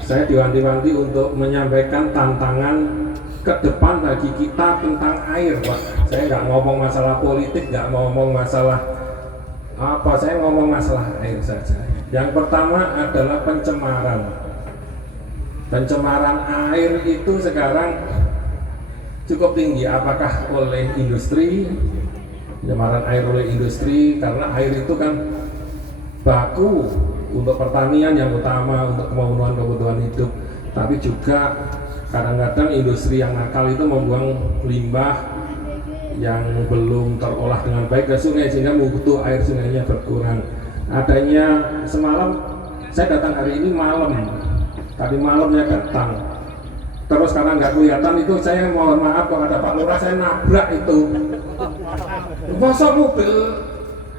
Saya diwanti-wanti untuk menyampaikan tantangan ke depan bagi kita tentang air, Pak. Saya nggak ngomong masalah politik, nggak ngomong masalah apa, saya ngomong masalah air saja. Yang pertama adalah pencemaran. Pencemaran air itu sekarang cukup tinggi. Apakah oleh industri? Pencemaran air oleh industri, karena air itu kan baku untuk pertanian yang utama, untuk kememenuhan kebutuhan hidup, tapi juga kadang-kadang industri yang nakal itu membuang limbah yang belum terolah dengan baik ke sungai sehingga mutu air sungainya berkurang. Adanya semalam, saya datang hari ini malam, tadi malamnya datang, terus karena nggak kelihatan itu saya mohon maaf kalau ada Pak Lurah, saya nabrak itu. Masa mobil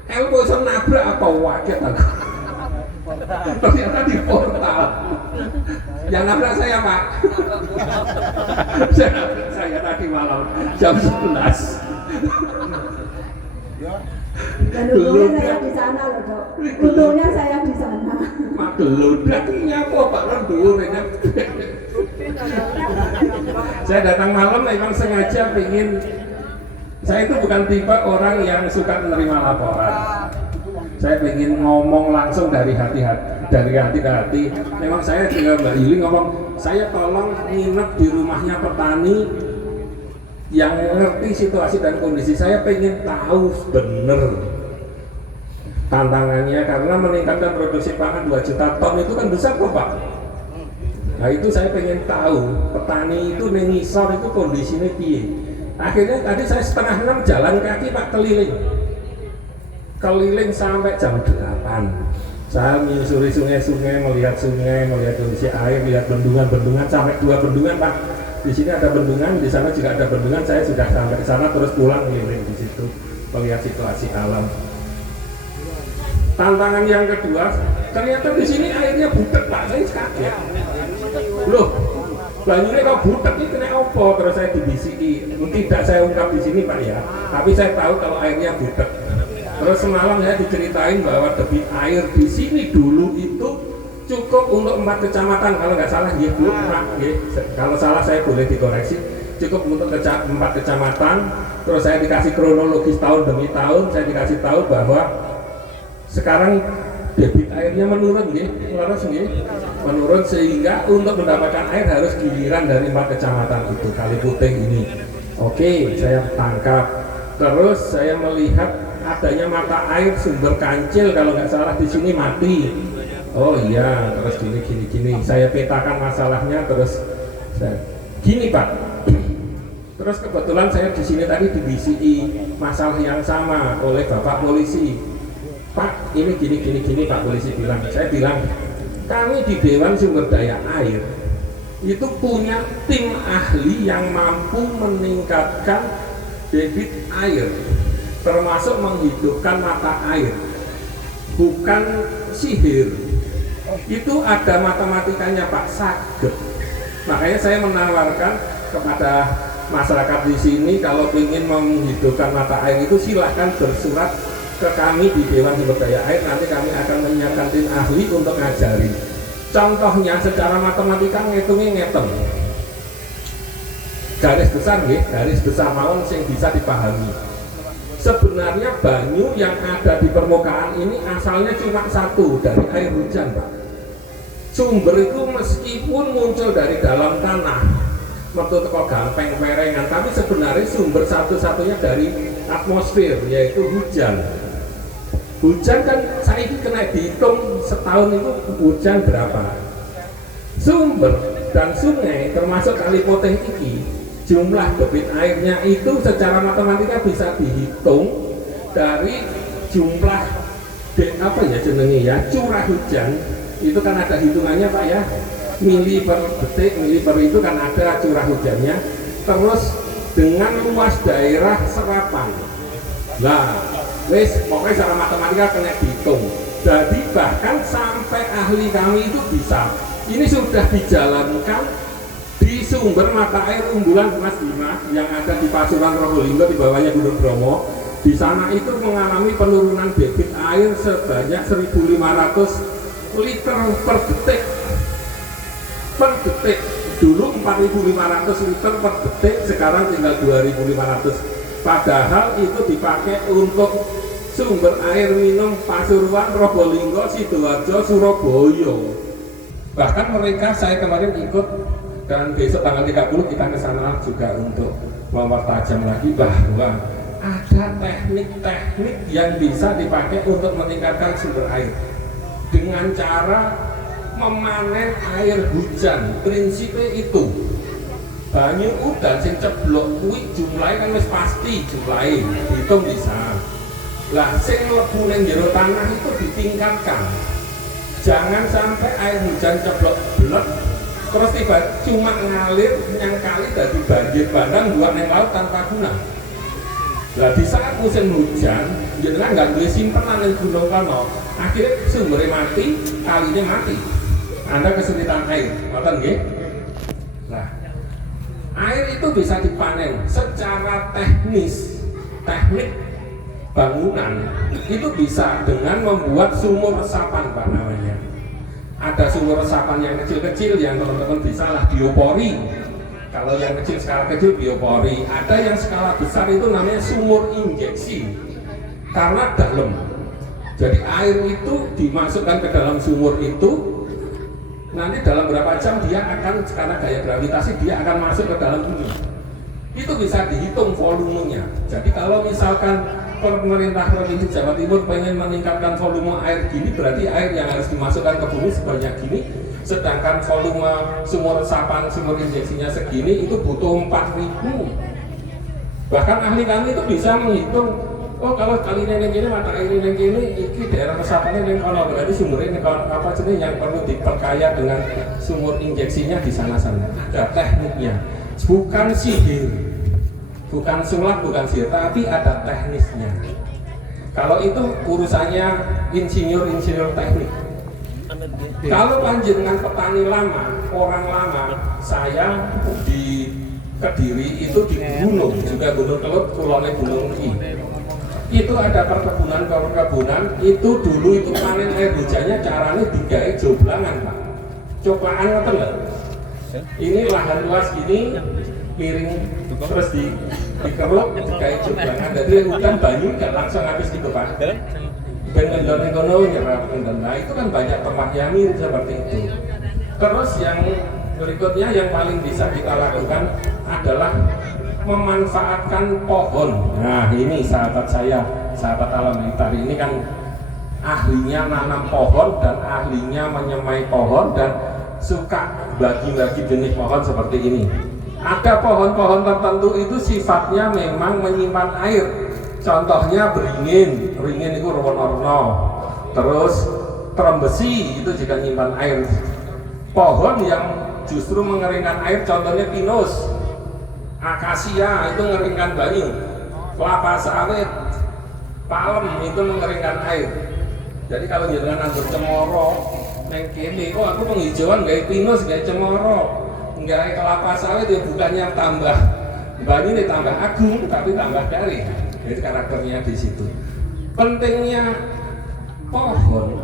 Elmo bisa nabrak apa wajar? Ternyata di portal. Yang nabrak saya, Pak. saya tadi malam jam 11. Dan untungnya saya di sana loh, Dok. Untungnya saya di sana. Geludaknya apa, Pak? Rendurnya. Saya datang malam memang sengaja ingin. Saya itu bukan tipe orang yang suka menerima laporan. Saya ingin ngomong langsung dari hati ke hati. Memang saya dengan Mbak Yuli ngomong, saya tolong nginep di rumahnya petani yang ngerti situasi dan kondisi. Saya pengen tahu bener tantangannya, karena meningkatkan produksi pangan 2 juta ton itu kan besar kok, Pak. Nah itu saya pengen tahu petani itu nengisor itu kondisinya piye. Akhirnya tadi saya setengah 6 jalan kaki, Pak, keliling sampai jam 8. Saya menyusuri sungai-sungai, melihat kondisi air, lihat bendungan-bendungan, sampai 2 bendungan, Pak. Di sini ada bendungan, di sana juga ada bendungan. Saya sudah sampai ke sana terus pulang keliling di situ melihat situasi alam. Tantangan yang kedua, ternyata di sini airnya butek, Pak. Saya kaget. Loh, banyunya kok butek ini kena opo? Terus saya dibisiki. Tidak saya ungkap di sini, Pak, ya. Tapi saya tahu kalau airnya butek. Terus semalam saya diceritain bahwa debit air di sini dulu itu cukup untuk 4 kecamatan, kalau nggak salah, ya Bu, kalau salah saya boleh dikoreksi, cukup untuk 4 kecamatan. Terus saya dikasih kronologis tahun demi tahun, saya dikasih tahu bahwa sekarang debit airnya menurun, menurun sehingga untuk mendapatkan air harus giliran dari 4 kecamatan itu, Kali Putih ini. Oke, saya tangkap. Terus saya melihat adanya mata air sumber Kancil, kalau nggak salah di sini mati. Oh iya, terus gini. Saya petakan masalahnya, terus gini, Pak. Terus kebetulan saya di sini tadi dibisiki masalah yang sama oleh Bapak Polisi. Pak, ini gini, Pak Polisi bilang. Saya bilang, kami di Dewan Sumber Daya Air itu punya tim ahli yang mampu meningkatkan debit air, termasuk menghidupkan mata air, bukan sihir. Itu ada matematikanya, Pak, saged. Makanya saya menawarkan kepada masyarakat di sini, kalau ingin menghidupkan mata air itu silahkan bersurat ke kami di Dewan Sumber Daya Air. Nanti kami akan menyiapkan tim ahli untuk ngajari. Contohnya secara matematika ngitungnya ngeten. Garis besar mawon yang bisa dipahami. Sebenarnya banyu yang ada di permukaan ini asalnya cuma satu, dari air hujan, Pak. Sumber itu meskipun muncul dari dalam tanah, metu teko gampeng perengan, tapi sebenarnya sumber satu-satunya dari atmosfer, yaitu hujan. Hujan kan saya ini kena dihitung setahun itu hujan berapa. Sumber dan sungai termasuk Kali Putih ini, jumlah debit airnya itu secara matematika bisa dihitung dari jumlah curah hujan. Itu kan ada hitungannya, Pak, ya, mili per detik, mili per itu kan ada curah hujannya. Terus dengan luas daerah serapan, pokoknya secara matematika kena dihitung. Jadi bahkan sampai ahli kami itu bisa, ini sudah dijalankan di sumber mata air unggulan Mas Bima yang ada di Pasuruan Probolinggo, di bawahnya Gunung Bromo. Di sana itu mengalami penurunan debit air sebanyak 1.500 liter per detik. per detik. Dulu 4.500 liter per detik, sekarang tinggal 2.500. Padahal itu dipakai untuk sumber air minum Pasuruan, Probolinggo, Sidoarjo, Surabaya. Bahkan mereka, saya kemarin ikut, dan besok tanggal 30 kita ke sana juga untuk mempertajam lagi bahwa ada teknik-teknik yang bisa dipakai untuk meningkatkan sumber air dengan cara memanen air hujan. Prinsipnya itu banyu udan sing ceblok kuwi jumlahnya kan wis pasti, jumlahe hitung bisa. Lah sing mlebu ning jero tanah itu ditingkatkan. Jangan sampai air hujan ceblok blek terus tiba cuma ngalir yang kali dari banjir bandang buat neng laut tanpa guna. Nah di saat musim hujan jenengan nggak boleh simpenan yang gunung kono, akhirnya sumbernya mati, kalinya mati, Anda kesulitan air, ngoten nggih? Nah air itu bisa dipanen secara teknis, teknik bangunan itu bisa dengan membuat sumur resapan Pak namanya. Ada sumur resapan yang kecil-kecil yang teman-teman bisa lah biopori. Kalau yang kecil skala kecil biopori, ada yang skala besar itu namanya sumur injeksi karena dalam. Jadi air itu dimasukkan ke dalam sumur itu, nanti dalam berapa jam dia akan, karena gaya gravitasi dia akan masuk ke dalam bumi. Itu bisa dihitung volumenya. Jadi kalau misalkan pemerintah Provinsi Jawa Timur pengen meningkatkan volume air gini, berarti air yang harus dimasukkan ke bumi sebanyak gini, sedangkan volume sumur resapan, sumur injeksinya segini, itu butuh 4.000. Bahkan ahli kami itu bisa menghitung, oh kalau kalinya yang gini, mata air yang gini, ini daerah resapannya yang kono, berarti sumurnya apa jenis yang perlu diperkaya dengan sumur injeksinya di sana-sana. Ada tekniknya, bukan sihir, bukan sulap, bukan sihir, tapi ada teknisnya. Kalau itu urusannya insinyur teknik. Kalau panjenengan petani lama, orang lama, saya di Kediri itu di gunung, juga Gunung Kelut, kulonnya Gunung I. Itu ada perkebunan, itu dulu itu panen air hujannya caranya digawe joblangan Pak. Coklaan ngoten lho. Ini lahan luas gini, miring terus dikeruk digawe joblangan. Jadi hutan banyu kan langsung habis gitu Pak. Ben-ben kono nyerap dan nah itu kan banyak tempat yang mirip seperti itu. Terus yang berikutnya yang paling bisa kita lakukan adalah memanfaatkan pohon. Nah ini sahabat saya, sahabat alam gitar ini kan ahlinya nanam pohon dan ahlinya menyemai pohon dan suka bagi-bagi jenis pohon seperti ini. Ada pohon-pohon tertentu itu sifatnya memang menyimpan air. Contohnya beringin, beringin itu rono-rono. Terus trembesi itu juga menyimpan air. Pohon yang justru mengeringkan air, contohnya pinus, akasia itu mengeringkan banyu, kelapa sawit, palem itu mengeringkan air. Jadi kalau jenengan anggur cemoro, neng kene, oh aku penghijauan gaya pinus, gaya cemoro, gaya kelapa sawit ya bukannya tambah banyu ini tambah agung, tapi tambah garing. Jadi karakternya di situ. Pentingnya pohon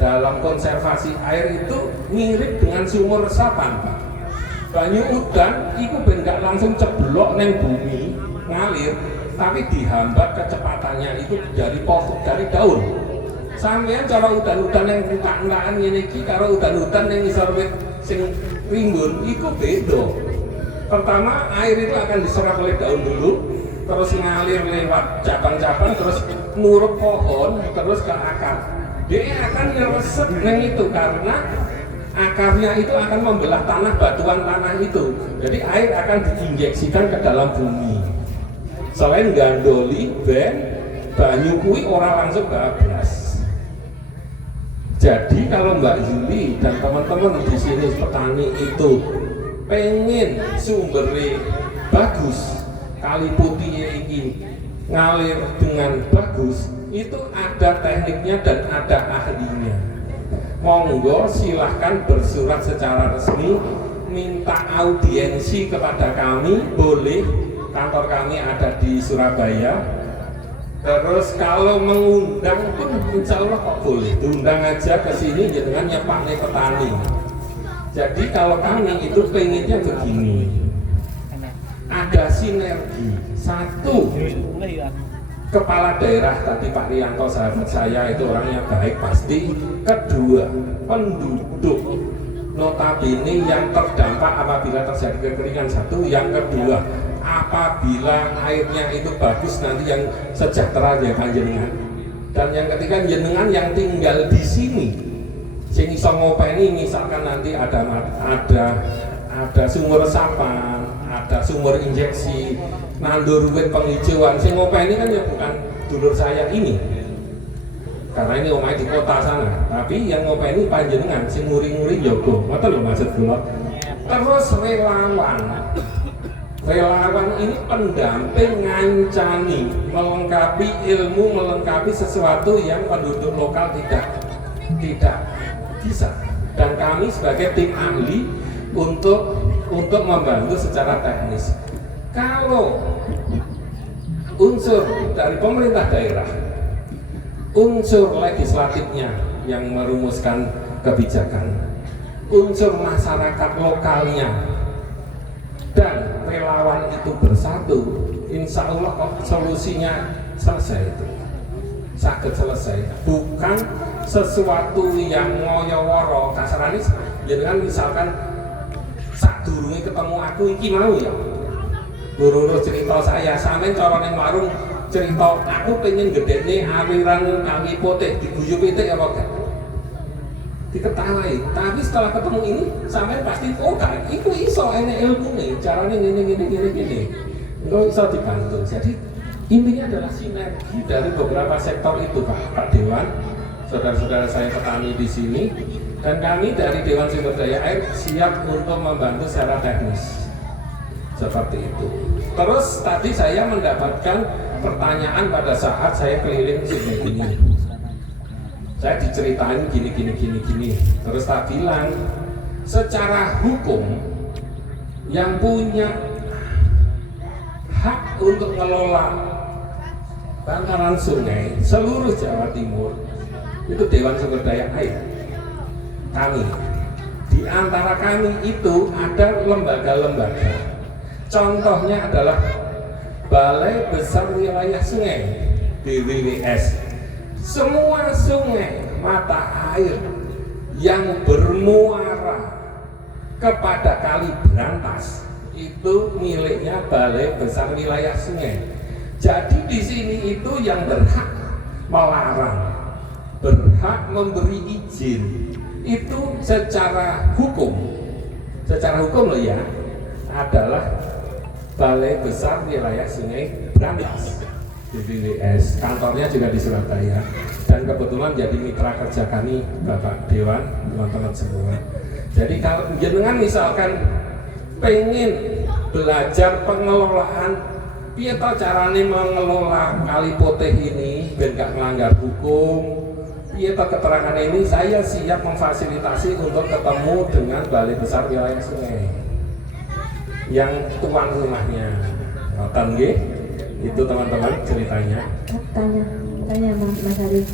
dalam konservasi air itu mirip dengan sumur resapan, Pak. Banyu udan itu ben gak langsung ceblok neng bumi ngalir, tapi dihambat kecepatannya itu dari pohon, dari daun. Sampeyan cara udan-udan yang entak-entakan ngene iki karo udan-udan yang ngisor wit sing rimbun iku beda. Pertama air itu akan diserap oleh daun dulu, terus ngalir lewat cabang-cabang, terus ngurup pohon, terus ke akar. Dia akan ngeresep neng itu karena akarnya itu akan membelah tanah, batuan tanah itu. Jadi air akan diinjeksikan ke dalam bumi. Selain gandoli, ben banyu kuwi ora langsung bablas. Jadi kalau Mbak Yuli dan teman-teman di sini petani itu pengen sumbernya bagus, kali putih ini ngalir dengan bagus, itu ada tekniknya dan ada ahlinya. Monggo silahkan bersurat secara resmi, minta audiensi kepada kami, boleh, kantor kami ada di Surabaya. Terus kalau mengundang pun insya Allah kok boleh, diundang aja ke sini dengan nyepaknya petani. Jadi kalau kami itu pengennya begini, ada sinergi. Satu, kepala daerah tadi Pak Rianto sahabat saya itu orangnya baik pasti. Kedua, penduduk notabene yang terdampak apabila terjadi kekeringan. Satu, yang kedua, apabila airnya itu bagus nanti yang sejahtera ya panjenengan. Dan yang ketiga jenengan yang tinggal di sini sing iso ngopeni misalkan nanti ada sumur resapan, ada sumur injeksi, nandur ruwet penghijauan, sing ngopeni kan ya bukan dulur saya ini karena ini omah di kota sana, tapi yang ngopeni panjenengan sing nguri-nguri Joko, ngoten lho maksud kula. Terus relawan ini pendamping, ngancani, melengkapi ilmu, melengkapi sesuatu yang penduduk lokal tidak bisa. Dan kami sebagai tim ahli untuk membantu secara teknis. Kalau unsur dari pemerintah daerah, unsur legislatifnya yang merumuskan kebijakan, unsur masyarakat lokalnya, dan relawan itu bersatu, insya Allah kok solusinya selesai itu, sakit selesai. Bukan sesuatu yang ngoyo-woro kasarannya. Jangan misalkan sak durunge ketemu aku iki mau ya guru cerita saya sampean cara ning warung cerita aku pengen gedene aliran Kali Putih diguyu pitik apa gak diketawai, tapi setelah ketemu ini sampean pasti oh kan iku iso enek ilmune carane ngene itu iso dibantu. Jadi intinya adalah sinergi dari beberapa sektor itu Pak Dewan, saudara-saudara saya petani di sini, dan kami dari Dewan Sumber Daya Air siap untuk membantu secara teknis seperti itu. Terus tadi saya mendapatkan pertanyaan pada saat saya keliling sini gini, saya diceritain gini. Terus tak bilang secara hukum yang punya hak untuk mengelola bantaran sungai seluruh Jawa Timur itu Dewan Sumber Daya Air. Kami di antara kami itu ada lembaga-lembaga, contohnya adalah Balai Besar Wilayah Sungai BWWS. Semua sungai mata air yang bermuara kepada Kali Brantas itu miliknya Balai Besar Wilayah Sungai. Jadi di sini itu yang berhak melarang, berhak memberi izin itu secara hukum loh ya, adalah Balai Besar Wilayah Sungai Brantas BWWS, kantornya juga di Surabaya, dan kebetulan jadi mitra kerja kami Bapak Dewan, teman-teman semua. Jadi kalau jenengan misalkan pengen belajar pengelolaan piye to carane mengelola Kali Putih ini ben gak melanggar hukum, piye to keterangan ini, saya siap memfasilitasi untuk ketemu dengan Balai Besar Wilayah Sungai yang tuan rumahnya. Ngoten nggih? Itu teman-teman ceritanya. Tanya Mas Arif.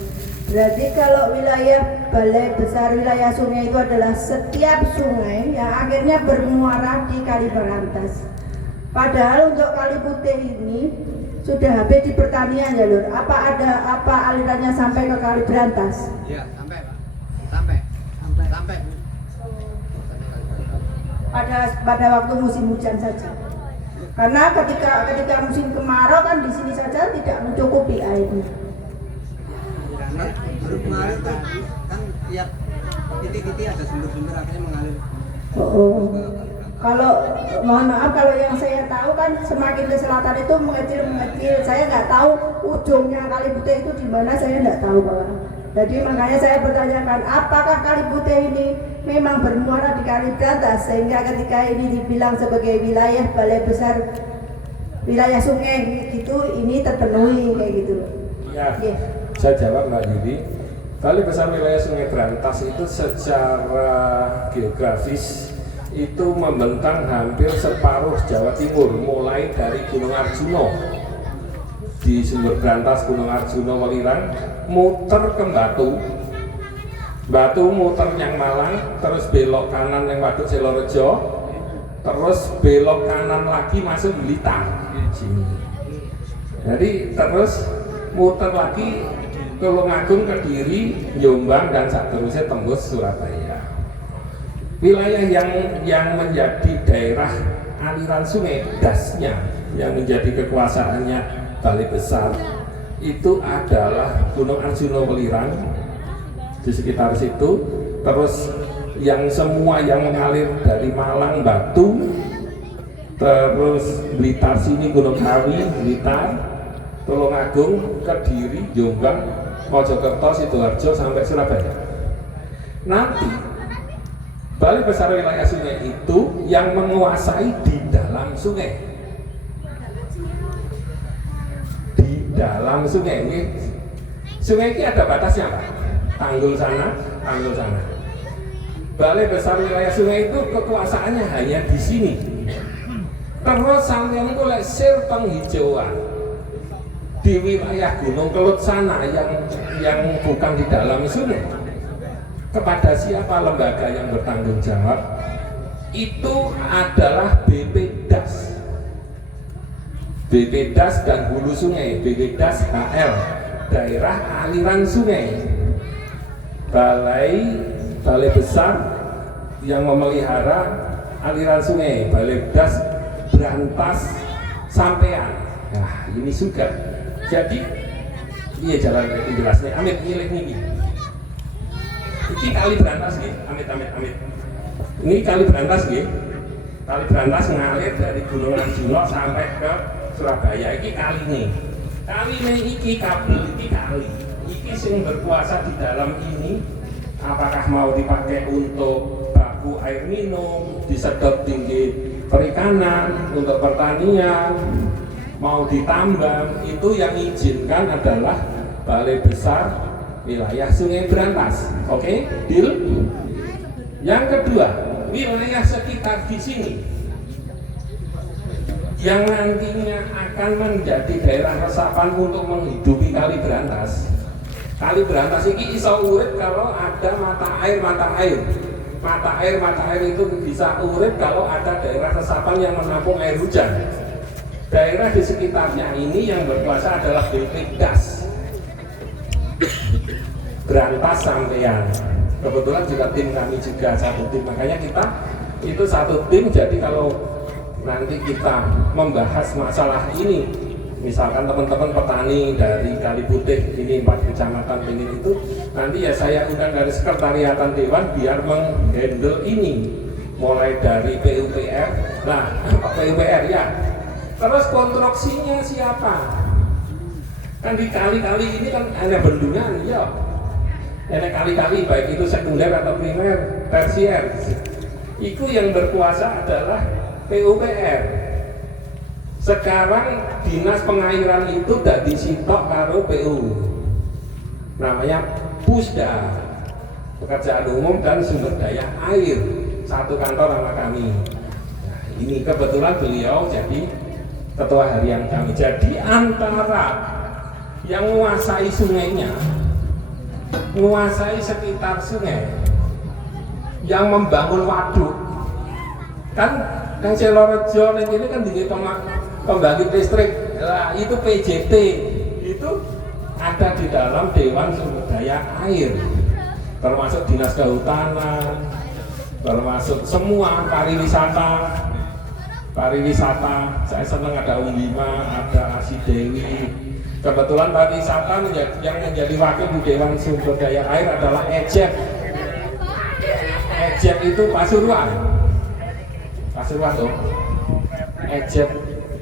Berarti kalau wilayah Balai Besar Wilayah Sungai itu adalah setiap sungai yang akhirnya bermuara di Kali Brantas. Padahal untuk Kali Putih ini sudah habis di pertanian ya Lur. Apa alirannya sampai ke Kali Brantas? Iya, sampai. Pada waktu musim hujan saja. Karena ketika musim kemarau kan di sini saja tidak mencukupi airnya. Baru kemarin tuh kan tiap titik-titik ada sumber-sumber akhirnya mengalir. Oh. Kalau mohon maaf kalau yang saya tahu kan semakin ke selatan itu mengecil. Saya nggak tahu ujungnya Kali Putih itu di mana, saya nggak tahu Pak. Jadi makanya saya bertanyakan apakah Kali Putih ini memang bermuara di Kali Brantas sehingga ketika ini dibilang sebagai wilayah Balai Besar Wilayah Sungai gitu ini terpenuhi kayak gitu. Ya. Yeah. Saya jawab Mbak Yudi. Balai Besar Wilayah Sungai Brantas itu secara geografis itu membentang hampir separuh Jawa Timur, mulai dari Gunung Arjuno di Sumber Brantas, Gunung Arjuno, Welirang, muter ke Batu, Batu muter yang Malang, terus belok kanan yang Waduk Selorejo, terus belok kanan lagi masuk Blitar sini. Jadi terus muter lagi Tulungagung, Kediri, Jombang dan seterusnya tembus Surabaya. Wilayah yang menjadi daerah aliran sungai dasnya yang menjadi kekuasaannya Balai Besar itu adalah Gunung Arjuna Welirang di sekitar situ, terus yang semua yang mengalir dari Malang, Batu, terus Blitar sini Gunung Kawi, Blitar, Tulungagung, Kediri, Jombang, Mojokerto, Sidoarjo sampai Surabaya. Nanti Balai Besar Wilayah Sungai itu yang menguasai di dalam sungai. Di dalam sungai ini, sungai ini ada batasnya Pak. Tanggul sana, tanggul sana. Balai Besar Wilayah Sungai itu kekuasaannya hanya di sini. Terus sampeyan golek sir penghijauan di wilayah Gunung Kelut sana yang bukan di dalam sungai. Kepada siapa lembaga yang bertanggung jawab? Itu adalah BPDAS. BPDAS dan Hulu Sungai, BPDAS HL, daerah aliran sungai. Balai Besar yang memelihara aliran sungai, Balai Das Brantas Sampean. Nah, ini juga. Jadi, iya jalan jelasnya. Amit milik ini. Ini kali Brantas nih. Amit. Ini kali Brantas nih. Kali Brantas ngalir dari Gunung Arjuna sampai ke Surabaya. Ini kali nih. Kali ini kabel ini kali. Ini yang berkuasa di dalam ini, apakah mau dipakai untuk baku air minum, disedot tinggi perikanan, untuk pertanian, mau ditambang, itu yang izinkan adalah Balai Besar Wilayah Sungai Brantas. Oke, deal? Yang kedua, wilayah sekitar di sini yang nantinya akan menjadi daerah resapan untuk menghidupi Kali Brantas. Kali Brantas ini iso urip kalau ada mata air. Mata air itu bisa urip kalau ada daerah resapan yang menampung air hujan. Daerah di sekitarnya ini yang berkuasa adalah BPDAS Brantas Sampean. Kebetulan juga tim kami juga satu tim, makanya kita itu satu tim. Jadi kalau nanti kita membahas masalah ini, misalkan teman-teman petani dari Kali Putih ini 4 kecamatan ini itu, nanti ya saya undang dari sekretariatan dewan biar menghandle ini, mulai dari PUPR. Nah, PUPR ya. Terus konstruksinya siapa? Kan di kali-kali ini kan ada bendungan, ya. Ada kali-kali baik itu sekunder atau primer, tersier. Itu yang berkuasa adalah PUPR. Sekarang dinas pengairan itu dari sitok karo PU, namanya Pusda, Pekerjaan Umum dan Sumber Daya Air, satu kantor sama kami. Nah, ini kebetulan beliau jadi ketua harian kami. Jadi antara yang menguasai sungainya, menguasai sekitar sungai, yang membangun waduk, kan Selorejo ini kan di pembangkit listrik, nah, itu PJT itu ada di dalam Dewan Sumber Daya Air, termasuk Dinas Kehutanan, termasuk semua pariwisata. Saya senang ada Bima, ada Asi Dewi. Kebetulan pariwisata yang menjadi wakil di Dewan Sumber Daya Air adalah Ejek itu Pasuruan tuh. Ejek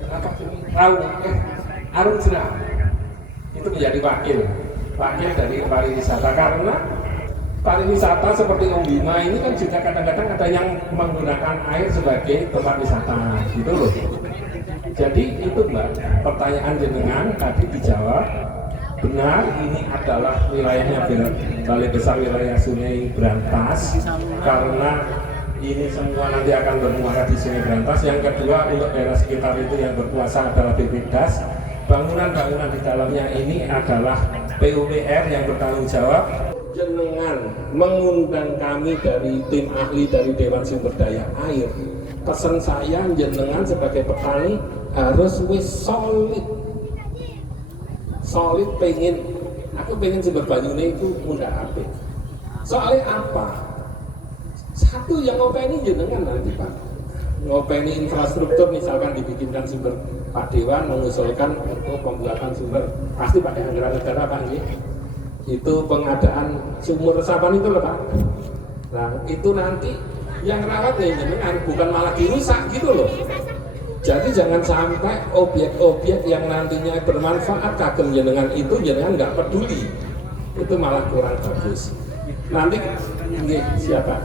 apa Arun Jeram itu menjadi wakil dari pariwisata, karena pariwisata seperti Bima ini kan juga kadang-kadang ada yang menggunakan air sebagai tempat wisata gitu loh. Jadi itu Mbak, pertanyaan jenengan tadi dijawab benar. Ini adalah wilayahnya Balai Besar Wilayah Sungai Brantas, karena ini semua nanti akan bermuara di Sungai Brantas. Yang kedua, untuk daerah sekitar itu yang berkuasa adalah BPDAS. Bangunan-bangunan di dalamnya ini adalah PUPR yang bertanggung jawab. jenengan mengundang kami dari tim ahli dari Dewan Sumber Daya Air, pesan saya jenengan sebagai petani harus wis solid aku pengen sumber banyune itu mudah apik. Soalnya apa? Satu yang ngopeni jenengan nanti Pak, ngopeni infrastruktur, misalkan dibikinkan sumber, Pak Dewan mengusulkan untuk pembuatan sumber, pasti pakai anggaran negara Pak ini. Itu pengadaan sumur resapan itu loh Pak. Nah itu nanti yang rawat ya jenengan, bukan malah dirusak gitu loh. Jadi jangan sampai objek-objek yang nantinya bermanfaat kagem jenengan itu jenengan nggak peduli, itu malah kurang bagus. Nanti siapa?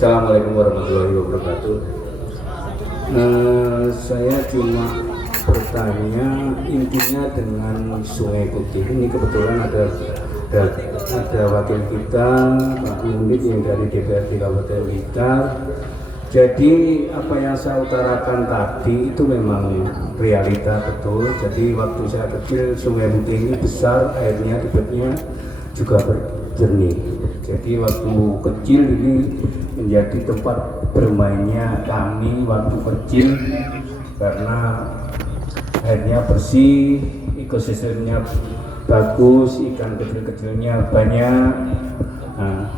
Assalamualaikum warahmatullahi wabarakatuh. Saya cuma bertanya intinya dengan Sungai Putih ini, kebetulan ada wakil kita Pak Mundit yang dari DPRD Kabupaten Blitar. Jadi apa yang saya utarakan tadi itu memang realita betul. Jadi waktu saya kecil Sungai Putih ini besar, airnya debitnya juga jernih. Jadi waktu kecil ini menjadi tempat bermainnya kami waktu kecil karena airnya bersih, ekosistemnya bagus, ikan kecil-kecilnya banyak. Nah,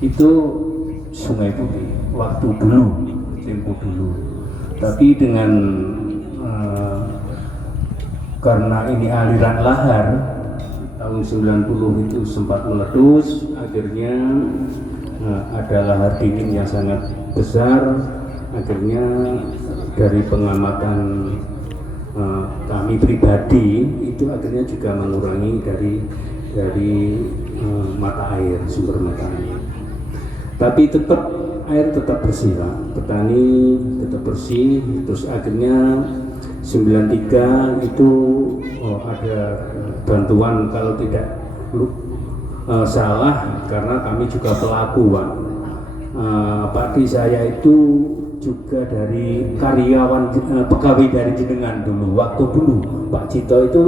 itu Sungai Putih waktu dulu, tempo dulu. Tapi dengan karena ini aliran lahar tahun 90 itu sempat meletus, akhirnya ada lahar dingin yang sangat besar. Akhirnya dari pengamatan kami pribadi itu akhirnya juga mengurangi dari mata air, sumber mata air. Tapi tetap air tetap bersih Pak, petani tetap bersih. Terus akhirnya 93 itu ada bantuan, kalau tidak salah karena kami juga pelaku Pak. Padi saya itu juga dari karyawan pegawai dari jenengan dulu, waktu dulu Pak Cito itu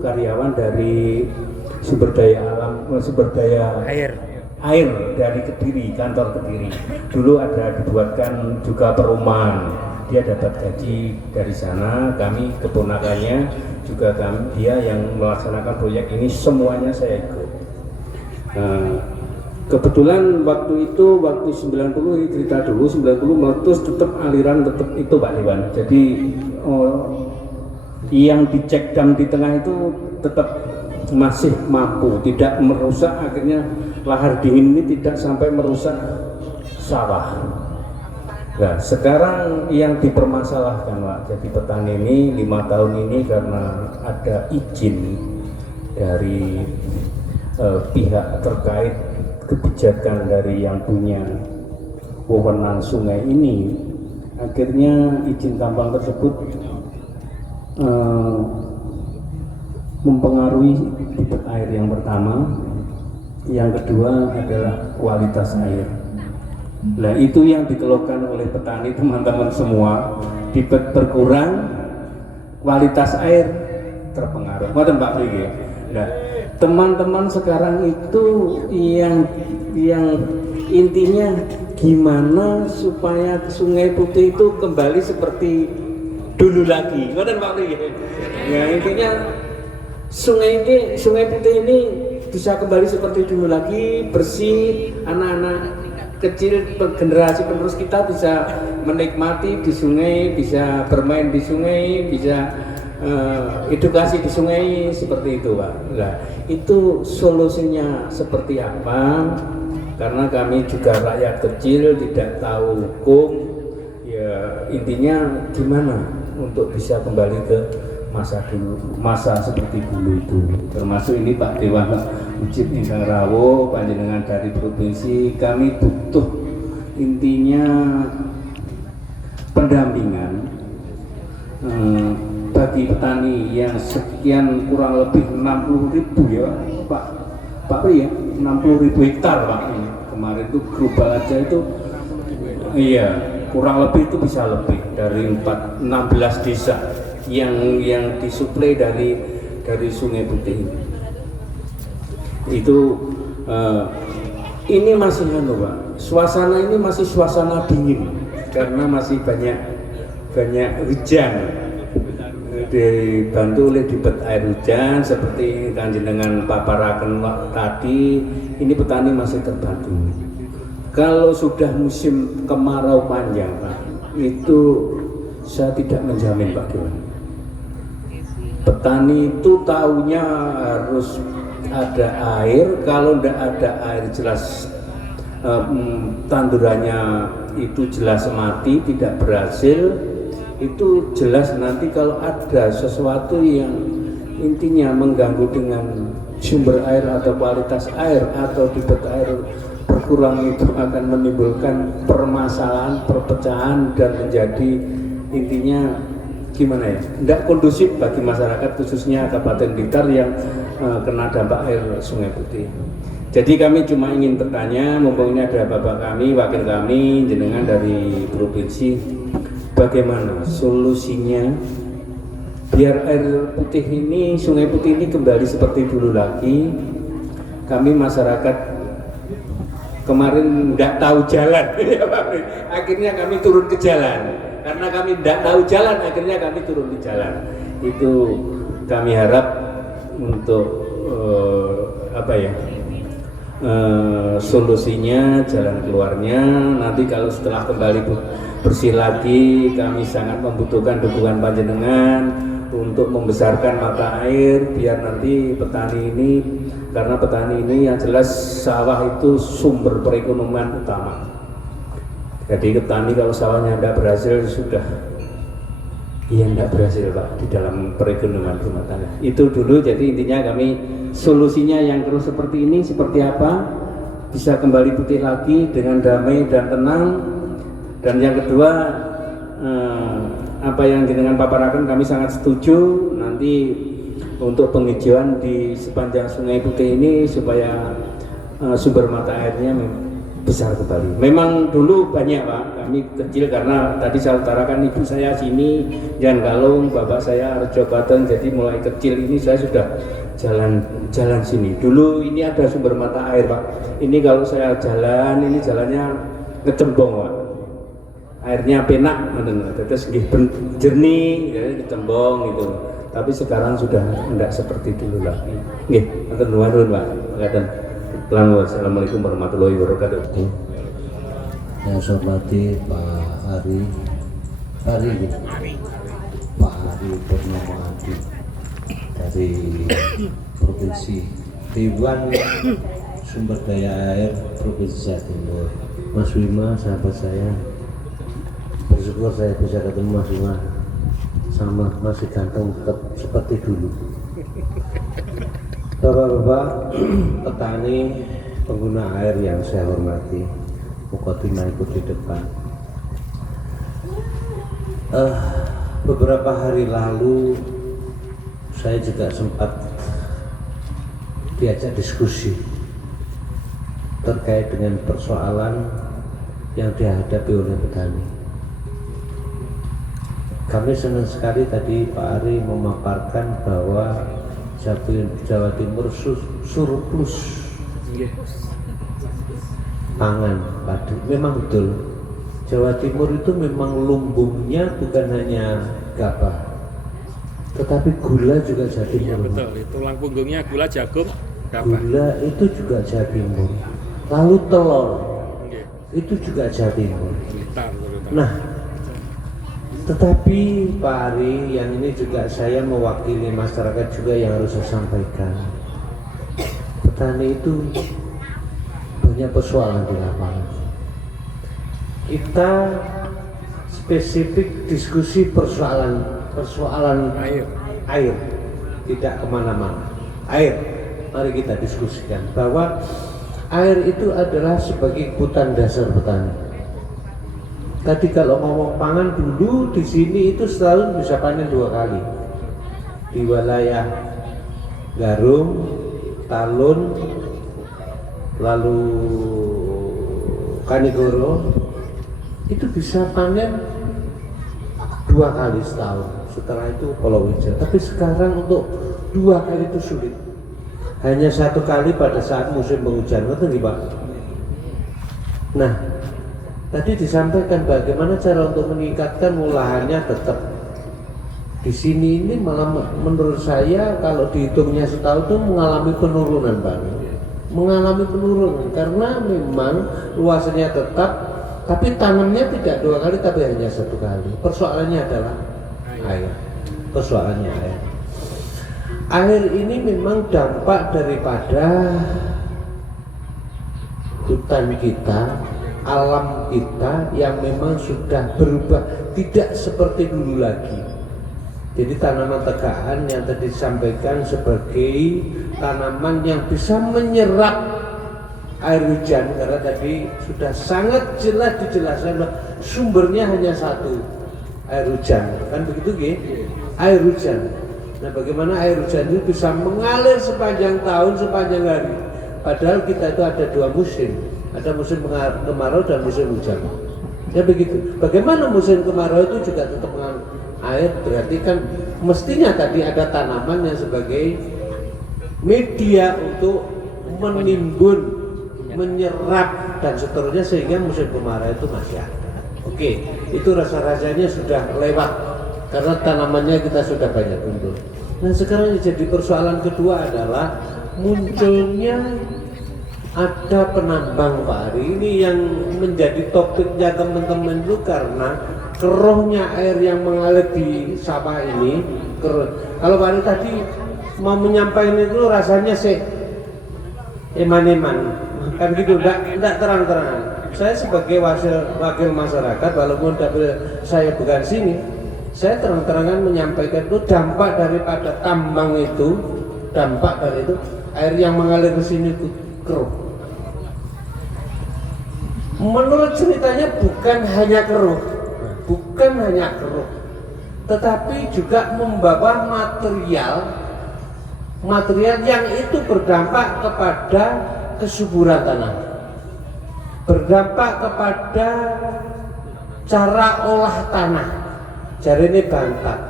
karyawan dari sumber daya air dari Kediri, kantor Kediri. Dulu ada dibuatkan juga perumahan, dia dapat gaji dari sana. Kami keponakannya juga dia yang melaksanakan proyek ini, semuanya saya ikut. Kebetulan waktu itu, waktu 90 cerita dulu, 90 meletus tetap aliran tetap itu Pak Dewan. Jadi yang dicek dam di tengah itu tetap masih mampu, tidak merusak. Akhirnya lahar dingin ini tidak sampai merusak sawah. Nah sekarang yang dipermasalahkan Pak, jadi petani ini 5 tahun ini karena ada izin dari pihak terkait kebijakan dari yang punya wewenang sungai ini, akhirnya izin tambang tersebut mempengaruhi debit air yang pertama, yang kedua adalah kualitas air. Nah itu yang dikeluhkan oleh petani teman-teman semua, debit berkurang, kualitas air terpengaruh. Ngoten Pak Pri. Nah teman-teman sekarang itu yang intinya gimana supaya Sungai Putih itu kembali seperti dulu lagi. Ngoten Pak Pri. Ya intinya Sungai Putih ini bisa kembali seperti dulu lagi, bersih, anak-anak kecil generasi penerus kita bisa menikmati di sungai, bisa bermain di sungai, bisa edukasi di sungai, seperti itu Pak. Nah, itu solusinya seperti apa? Karena kami juga rakyat kecil, tidak tahu hukum. Ya intinya gimana untuk bisa kembali ke masa seperti dulu itu. Termasuk ini Pak Dewan Ujib Ingkang Rawuh, panjenengan dari provinsi, kami butuh intinya pendampingan bagi petani yang sekian kurang lebih 60.000 ya Pak Pak Pri ya, 60.000 hektar Pak. Kemarin itu global aja itu, iya kurang lebih itu bisa lebih dari 16 desa yang disuplai dari Sungai Putih ini. Itu ini masih Pak, suasana ini masih suasana dingin karena masih banyak hujan, dibantu oleh debit air hujan seperti kanjenengan paparaken tadi. Ini petani masih terbantu. Kalau sudah musim kemarau panjang Pak, itu saya tidak menjamin Pak Dewan. Petani itu tahunya harus ada air, kalau tidak ada air jelas tandurannya itu jelas mati, tidak berhasil. Itu jelas nanti kalau ada sesuatu yang intinya mengganggu dengan sumber air atau kualitas air atau debit air berkurang, itu akan menimbulkan permasalahan, perpecahan dan menjadi intinya gimana ya, tidak kondusif bagi masyarakat khususnya Kabupaten Blitar yang kena dampak air Sungai Putih. Jadi kami cuma ingin bertanya, mumpung ini ada bapak kami, wakil kami, jenengan dari provinsi, bagaimana solusinya biar air putih ini, Sungai Putih ini kembali seperti dulu lagi. Kami masyarakat kemarin nggak tahu jalan, akhirnya kami turun ke jalan. Karena kami tidak tahu jalan, akhirnya kami turun di jalan. Itu kami harap untuk solusinya, jalan keluarnya. Nanti kalau setelah kembali bersih lagi, kami sangat membutuhkan dukungan panjenengan untuk membesarkan mata air, biar nanti petani ini, karena petani ini yang jelas sawah itu sumber perekonomian utama. Jadi petani kalau sawahnya tidak berhasil sudah, iya tidak berhasil Pak di dalam perekonomian rumah tangga. Itu dulu. Jadi intinya kami solusinya yang terus seperti ini seperti apa, bisa kembali putih lagi dengan damai dan tenang. Dan yang kedua, apa yang dengan paparakan kami sangat setuju nanti untuk penghijauan di sepanjang Sungai Putih ini supaya sumber mata airnya besar kembali. Memang dulu banyak Pak, kami kecil karena tadi saya utarakan ibu saya sini Jan Galung, bapak saya Rejo Baten, jadi mulai kecil ini saya sudah jalan sini. Dulu ini ada sumber mata air Pak. Ini kalau saya jalan, ini jalannya ngecembong Pak. Airnya penak, terus jernih, ya, ngecembong gitu. Tapi sekarang sudah tidak seperti dulu lagi. Nggih, ngoten nuwun Pak. Ngaten. Assalamualaikum warahmatullahi wabarakatuh. Yang saya hormati Pak Ari Purnomo Adi dari Provinsi Dewan Sumber Daya Air Provinsi Jawa Timur. Mas Wima, sahabat saya, bersyukur saya bisa ketemu Mas Wima, sama masih ganteng tetap seperti dulu. Bapak-bapak petani pengguna air yang saya hormati, Mukotima ikut di depan. Beberapa hari lalu saya juga sempat diajak diskusi terkait dengan persoalan yang dihadapi oleh petani. Kami senang sekali tadi Pak Ari memaparkan bahwa Jawa Timur surplus pangan padi. Memang betul, Jawa Timur itu memang lumbungnya bukan hanya gabah, tetapi gula juga Jawa Timur. Iya betul, tulang punggungnya gula, jagung, gabah. Gula itu juga Jawa Timur. Lalu telur itu juga Jawa Timur. Nah, tetapi Pak Ari, yang ini juga saya mewakili masyarakat juga yang harus saya sampaikan. Petani itu banyak persoalan di lapangan. Kita spesifik diskusi persoalan air, tidak kemana-mana. Air, mari kita diskusikan bahwa air itu adalah sebagai kebutuhan dasar petani. Tadi kalau ngomong pangan dulu di sini itu setahun bisa panen 2 kali. Di wilayah Garung, Talun, lalu Kanigoro itu bisa panen 2 kali setahun, setelah itu palawija. Tapi sekarang untuk 2 kali itu sulit, hanya 1 kali pada saat musim penghujan. Ngerti Pak? Nah, tadi disampaikan bagaimana cara untuk meningkatkan lahannya tetap di sini. Ini malah menurut saya kalau dihitungnya setahun itu mengalami penurunan Pak, mengalami penurunan karena memang luasannya tetap, tapi tanamnya tidak 2 kali tapi hanya 1 kali. Persoalannya adalah air. Persoalannya air. Air ini memang dampak daripada hutan kita, alam kita yang memang sudah berubah, tidak seperti dulu lagi. Jadi tanaman tegakan yang tadi disampaikan sebagai tanaman yang bisa menyerap air hujan, karena tadi sudah sangat jelas dijelaskan bahwa sumbernya hanya 1, air hujan, kan begitu G? Air hujan. Nah, bagaimana air hujan itu bisa mengalir sepanjang tahun, sepanjang hari, padahal kita itu ada 2 musim, ada musim kemarau dan musim hujan. Ya begitu. Bagaimana musim kemarau itu juga tetap mengalir air, berarti kan mestinya tadi ada tanaman yang sebagai media untuk menimbun, menyerap dan seterusnya, sehingga musim kemarau itu masih ada. Oke, itu rasa-rasanya sudah lewat karena tanamannya kita sudah banyak tumbuh. Nah, sekarang yang jadi persoalan kedua adalah munculnya ada penambang Pak Ari. Ini yang menjadi topiknya teman-teman itu karena keruhnya air yang mengalir di sawah ini. Kalau Pak Ari tadi mau menyampaikan itu rasanya sih eman-eman, kan gitu, enggak terang-terangan. Saya sebagai wakil masyarakat, walaupun saya bukan sini, saya terang-terangan menyampaikan itu dampak daripada tambang itu, dampak dari itu air yang mengalir ke sini itu keruh. Menurut ceritanya bukan hanya keruh, tetapi juga membawa material yang itu berdampak kepada kesuburan tanah, berdampak kepada cara olah tanah. Jadi ini bantat.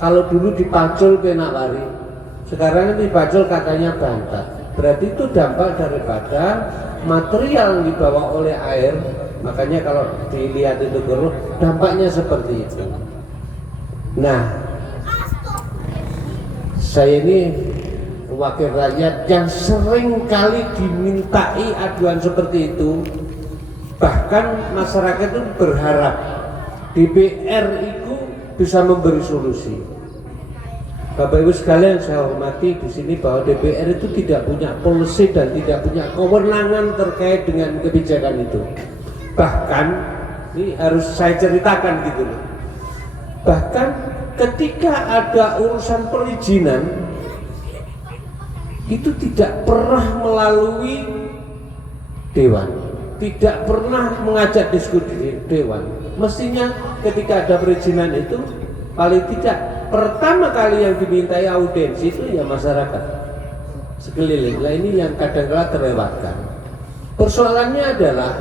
Kalau dulu dipacul penawari, sekarang ini dipacul katanya bantat. Berarti itu dampak daripada material yang dibawa oleh air. Makanya kalau dilihat itu keruh, dampaknya seperti itu. Nah, saya ini wakil rakyat yang sering kali dimintai aduan seperti itu. Bahkan masyarakat itu berharap DPR itu bisa memberi solusi. Bapak Ibu sekalian, saya hormati di sini bahwa DPR itu tidak punya policy dan tidak punya kewenangan terkait dengan kebijakan itu. Bahkan ini harus saya ceritakan gitu loh. Bahkan ketika ada urusan perizinan itu tidak pernah melalui dewan, tidak pernah mengajak diskusi dewan. Mestinya ketika ada perizinan itu paling tidak pertama kali yang dimintai audiensi itu ya masyarakat sekeliling. Nah, ini yang kadang-kadang terlewatkan. Persoalannya adalah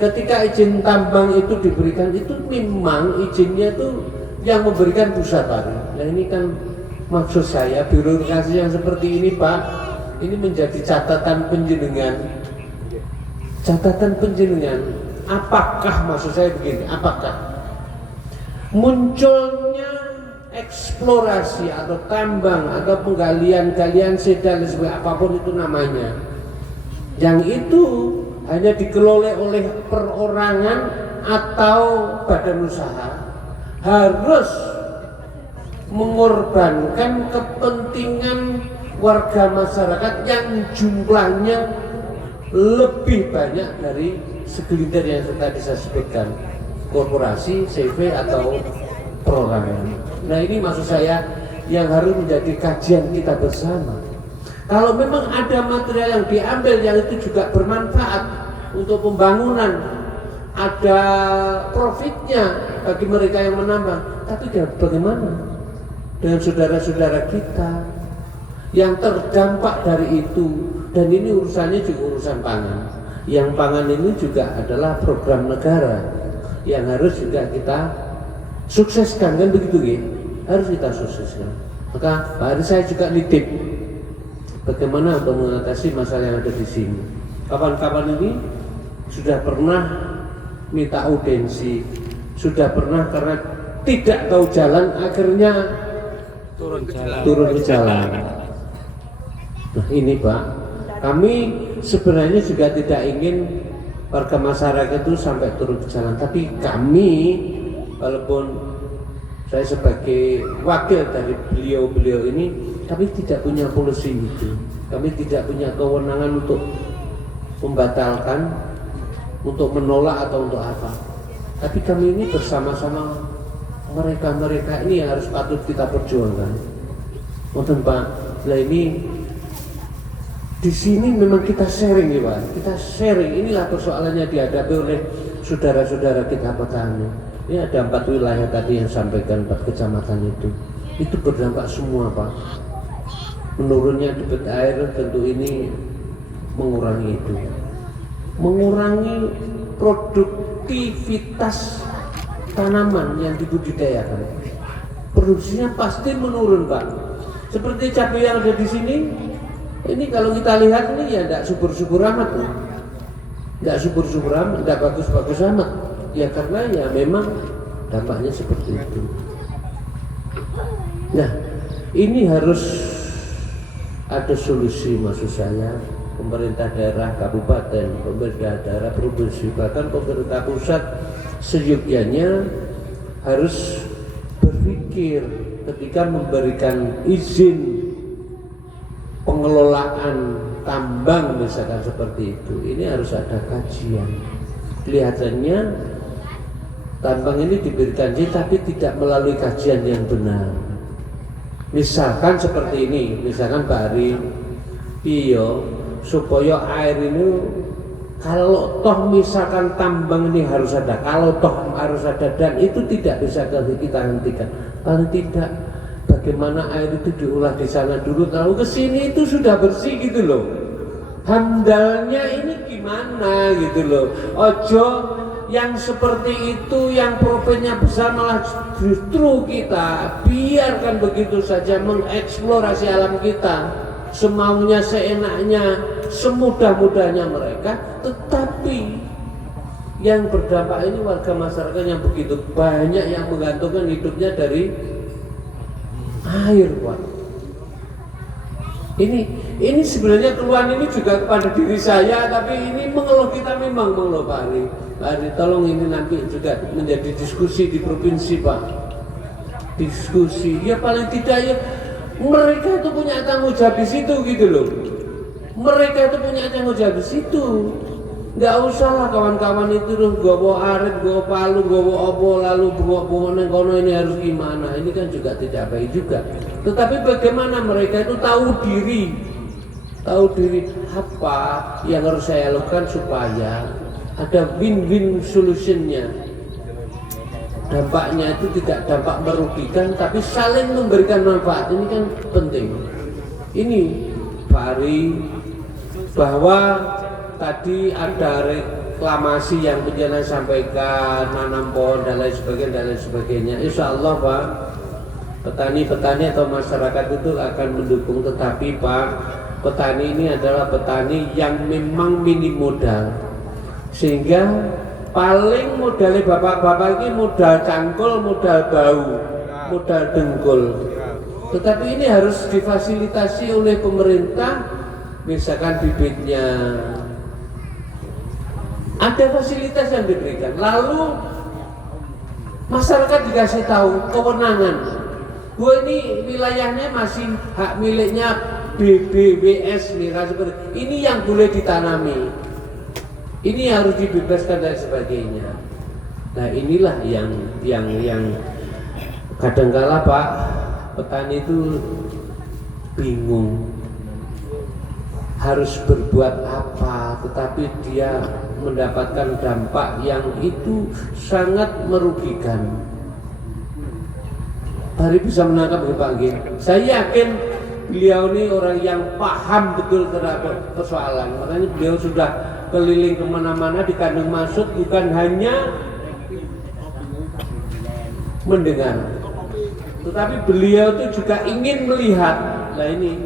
ketika izin tambang itu diberikan, itu memang izinnya itu yang memberikan pusat Pak. Nah, ini kan maksud saya birokrasi yang seperti ini Pak, ini menjadi catatan penjenengan. Catatan penjenengan, apakah maksud saya begini, apakah munculnya eksplorasi atau tambang atau penggalian-galian dan apapun itu namanya, yang itu hanya dikelola oleh perorangan atau badan usaha, harus mengorbankan kepentingan warga masyarakat yang jumlahnya lebih banyak dari segelintir yang tadi saya sebutkan, korporasi, CV atau perorangan. Nah, ini maksud saya yang harus menjadi kajian kita bersama. Kalau memang ada material yang diambil yang itu juga bermanfaat untuk pembangunan, ada profitnya bagi mereka yang menambang, tapi bagaimana dengan saudara-saudara kita yang terdampak dari itu? Dan ini urusannya juga urusan pangan. Yang pangan ini juga adalah program negara yang harus juga kita sukseskan, kan begitu ya? Harus kita sukseskan. Maka Pak Ari, saya juga nitip bagaimana untuk mengatasi masalah yang ada di sini. Kawan-kawan ini sudah pernah minta audiensi, sudah pernah karena tidak tahu jalan akhirnya turun ke jalan. Nah ini Pak, kami sebenarnya juga tidak ingin warga masyarakat itu sampai turun ke jalan, tapi kami, walaupun saya sebagai wakil dari beliau ini, kami tidak punya polisi itu, kami tidak punya kewenangan untuk membatalkan, untuk menolak atau untuk apa. Tapi kami ini bersama-sama mereka ini yang harus patut kita perjuangkan. Mohon Pak, nah ini di sini memang kita sharing ya Pak, kita sharing. Inilah persoalannya dihadapi oleh saudara-saudara kita petani. Ini ada 4 wilayah tadi yang sampaikan 4 kecamatan itu berdampak semua Pak. Menurunnya debit air tentu ini mengurangi itu, mengurangi produktivitas tanaman yang dibudidayakan. Produksinya pasti menurun Pak. Seperti cabai yang ada di sini, ini kalau kita lihat ini ya tidak subur-subur amat, tidak subur-subur amat, tidak bagus-bagus amat. Ya karena ya memang dampaknya seperti itu. Nah ini harus ada solusi, maksud saya. Pemerintah daerah kabupaten, pemerintah daerah provinsi, bahkan pemerintah pusat seyogyanya harus berpikir ketika memberikan izin pengelolaan tambang misalkan seperti itu. Ini harus ada kajian. Kelihatannya tambang ini diberikan izin tapi tidak melalui kajian yang benar. Misalkan seperti ini, misalkan Pak Ari, iyo supaya air ini kalau toh misalkan tambang ini harus ada, kalau toh harus ada dan itu tidak bisa kita hentikan. Paling tidak bagaimana air itu diolah di sana dulu, lalu ke sini itu sudah bersih gitu loh. Handalnya ini gimana gitu loh. Ojo yang seperti itu yang profitnya besar malah justru kita biarkan begitu saja mengeksplorasi alam kita semaunya, seenaknya, semudah-mudahnya mereka, tetapi yang berdampak ini warga masyarakat yang begitu banyak yang menggantungkan hidupnya dari air Pak. Ini sebenarnya keluhan ini juga kepada diri saya, tapi ini mengeluh, kita memang mengeluh Pak Ari. Pak Ari tolong ini nanti juga menjadi diskusi di provinsi Pak. Diskusi, ya paling tidak ya mereka itu punya tanggung jawab di situ gitu loh. Mereka itu punya tanggung jawab di situ. Nggak usah lah kawan-kawan itu tuh bawa arit, bawa palu, bawa opo, lalu bawa nengkono ini harus gimana. Ini kan juga tidak baik juga. Tetapi bagaimana mereka itu tahu diri apa yang harus saya lakukan supaya ada win-win solutionnya. Dampaknya itu tidak dampak merugikan tapi saling memberikan manfaat. Ini kan penting. Ini Pak Ari, bahwa tadi ada reklamasi yang penjelasan sampaikan, nanam pohon dan lain sebagainya. Insya Allah Pak, petani-petani atau masyarakat itu akan mendukung. Tetapi Pak, petani ini adalah petani yang memang minim modal, sehingga paling modalnya bapak-bapak ini modal cangkul, modal bau, modal dengkul. Tetapi ini harus difasilitasi oleh pemerintah, misalkan bibitnya ada fasilitas yang diberikan, lalu masyarakat dikasih tahu kewenangan. Gue ini wilayahnya masih hak miliknya BBWS nih, seperti ini yang boleh ditanami. Ini harus dibebaskan dan sebagainya. Nah inilah yang kadangkala Pak, petani itu bingung harus berbuat apa, tetapi dia mendapatkan dampak yang itu sangat merugikan. Hari bisa menangkap Pak G. Saya yakin beliau ini orang yang paham betul terhadap persoalan. Makanya beliau sudah keliling kemana-mana di kandung maksud, bukan hanya mendengar, tetapi beliau itu juga ingin melihat. Nah ini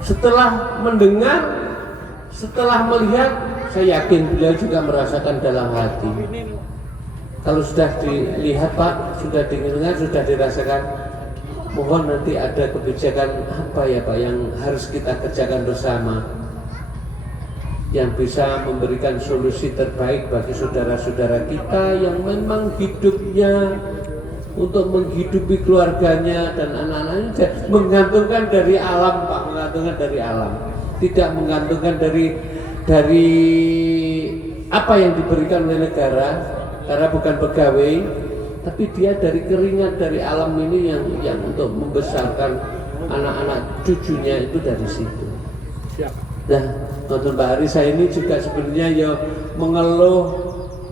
setelah mendengar, setelah melihat, saya yakin beliau juga merasakan dalam hati. Kalau sudah dilihat Pak, sudah didengar, sudah dirasakan, mohon nanti ada kebijakan apa ya Pak yang harus kita kerjakan bersama, yang bisa memberikan solusi terbaik bagi saudara-saudara kita yang memang hidupnya untuk menghidupi keluarganya dan anak-anaknya menggantungkan dari alam Pak, menggantungkan dari alam, tidak menggantungkan dari apa yang diberikan oleh negara, karena bukan pegawai, tapi dia dari keringat dari alam ini yang untuk membesarkan anak-anak cucunya itu dari situ. Nah, nonton Pak Hari, saya ini juga sebenarnya ya mengeluh,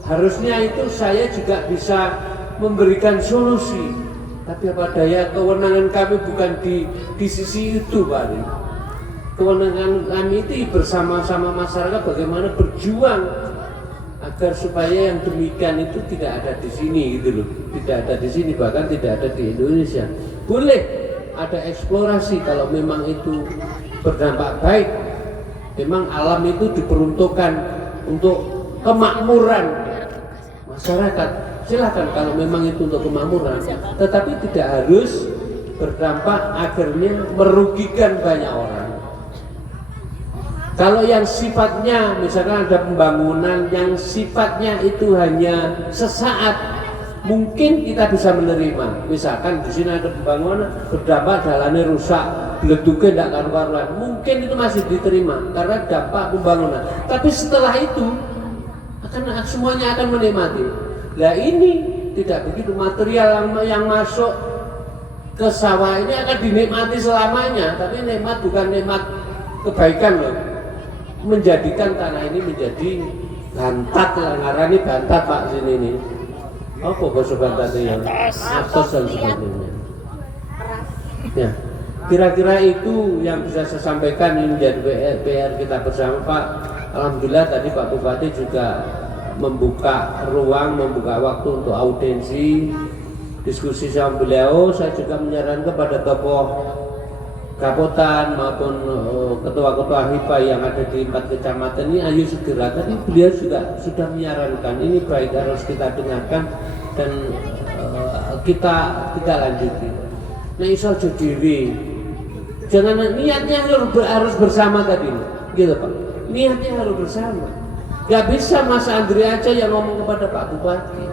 harusnya itu saya juga bisa memberikan solusi, tapi apa daya, kewenangan kami bukan di sisi itu Pak Hari. Kewenangan kami itu bersama-sama masyarakat bagaimana berjuang agar supaya yang demikian itu tidak ada di sini gitu loh, tidak ada di sini, bahkan tidak ada di Indonesia. Boleh ada eksplorasi kalau memang itu berdampak baik. Memang alam itu diperuntukkan untuk kemakmuran masyarakat. Silakan kalau memang itu untuk kemakmuran, tetapi tidak harus berdampak akhirnya merugikan banyak orang. Kalau yang sifatnya, misalkan ada pembangunan yang sifatnya itu hanya sesaat, mungkin kita bisa menerima. Misalkan di sini ada pembangunan berdampak jalannya rusak, beleduknya tidak karu-karuan, mungkin itu masih diterima karena dampak pembangunan. Tapi setelah itu semuanya akan menikmati. Nah ini tidak begitu, material yang masuk ke sawah ini akan dinikmati selamanya, tapi nikmat bukan nikmat kebaikan loh. Menjadikan tanah ini menjadi bantat, ngarani bantat Pak sini ini. Apa bahasa bantatnya? Atos dan sebagainya. Ya, kira-kira itu yang bisa saya sampaikan, ini menjadi PR kita bersama Pak. Alhamdulillah tadi Pak Bupati juga membuka ruang, membuka waktu untuk audiensi, diskusi sama beliau. Saya juga menyarankan kepada tokoh Kapotan maupun ketua-ketua HIPA yang ada di 4 kecamatan ini, ayo segera. Tadi beliau juga sudah menyarankan ini baik harus kita dengarkan dan kita lanjuti. Nah iso diri, jangan niatnya harus bersama tadi, gitu Pak. Niatnya harus bersama. Gak bisa Mas Andri aja yang ngomong kepada Pak Bupati.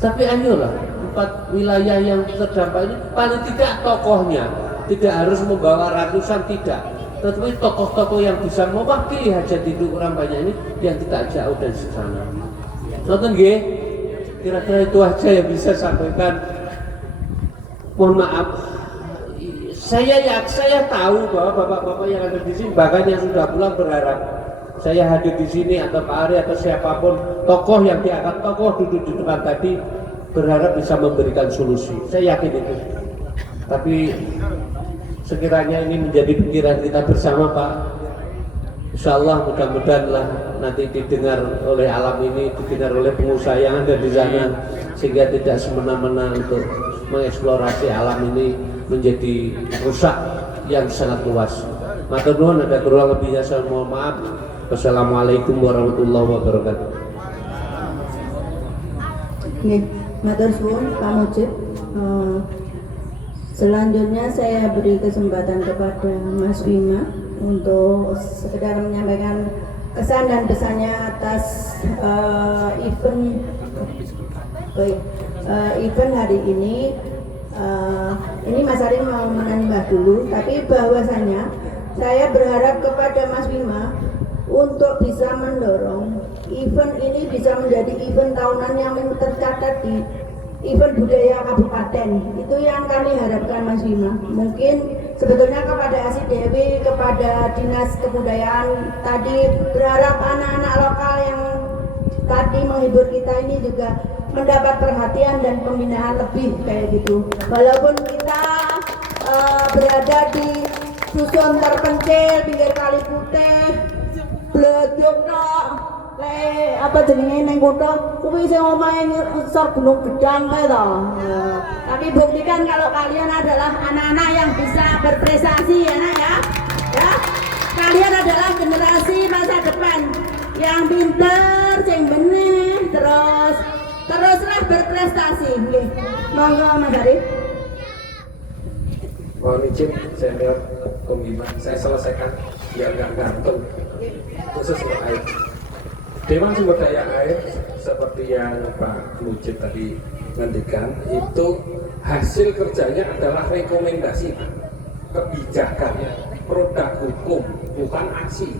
Tapi ayolah 4 wilayah yang terdampak ini paling tidak tokohnya. Tidak harus membawa ratusan, tidak, tetapi tokoh-tokoh yang bisa mewakili hajat hidup orang banyak ini yang kita ajak dan sana. Nonton nggih? Kira-kira itu aja yang bisa sampaikan. Mohon maaf, saya tahu bahwa bapak-bapak yang ada di sini, bahkan yang sudah pulang berharap saya hadir di sini atau Pak Ari atau siapapun tokoh yang diangkat, tokoh duduk di depan tadi, berharap bisa memberikan solusi. Saya yakin itu. Tapi sekiranya ini menjadi pikiran kita bersama Pak, insya Allah mudah-mudahan lah nanti didengar oleh alam ini, didengar oleh pengusaha yang ada di sana, sehingga tidak semena-mena untuk mengeksplorasi alam ini menjadi rusak yang sangat luas. Matur nuwun, ada kurang lebihnya saya mohon maaf. Wassalamualaikum warahmatullahi wabarakatuh. Nggih, matur suwun Pak Mujib. Selanjutnya saya beri kesempatan kepada Mas Bima untuk sekedar menyampaikan kesan dan pesannya atas event hari ini. Ini Mas Ari mau menambah dulu, tapi bahwasanya saya berharap kepada Mas Bima untuk bisa mendorong event ini bisa menjadi event tahunan yang tercatat di event budaya kabupaten. Itu yang kami harapkan Mas Bima. Mungkin sebetulnya kepada Asi Dewi, kepada Dinas Kebudayaan tadi, berharap anak-anak lokal yang tadi menghibur kita ini juga mendapat perhatian dan pembinaan lebih kayak gitu. Walaupun kita berada di dusun terpencil pinggir Kali Putih, bleduk tok. Apa jenenge ning kutha kuwi sing omahe ngisor Gunung Gedang kae to. Tapi buktikan kalau kalian adalah anak-anak yang bisa berprestasi ya nak ya. Ya. Kalian adalah generasi masa depan yang pinter, sing benih, teruslah berprestasi. Nggih. Monggo Mas Arif. Mohon izin senior Bima, saya selesaikan biar nggak gantung khusus untuk air. Dewan Sumber Daya Air seperti yang Pak Mujib tadi ngendikan itu hasil kerjanya adalah rekomendasi kebijakan, produk hukum, bukan aksi.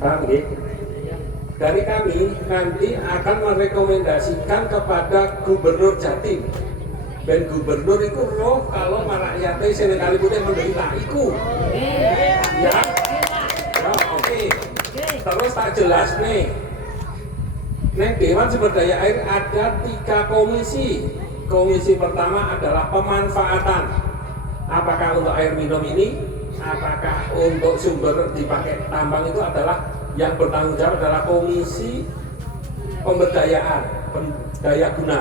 Paham ya? Dari kami nanti akan merekomendasikan kepada Gubernur Jatim. Dan gubernur itu roh kalau rakyatnya sini Kali Putih menderita iku. Ya, oke. Terus tak jelas nih. Neng Dewan Sumber Daya Air ada 3 komisi. Komisi pertama adalah pemanfaatan. Apakah untuk air minum ini, apakah untuk sumber dipakai tambang itu adalah yang bertanggung jawab adalah komisi pemberdayaan, daya guna.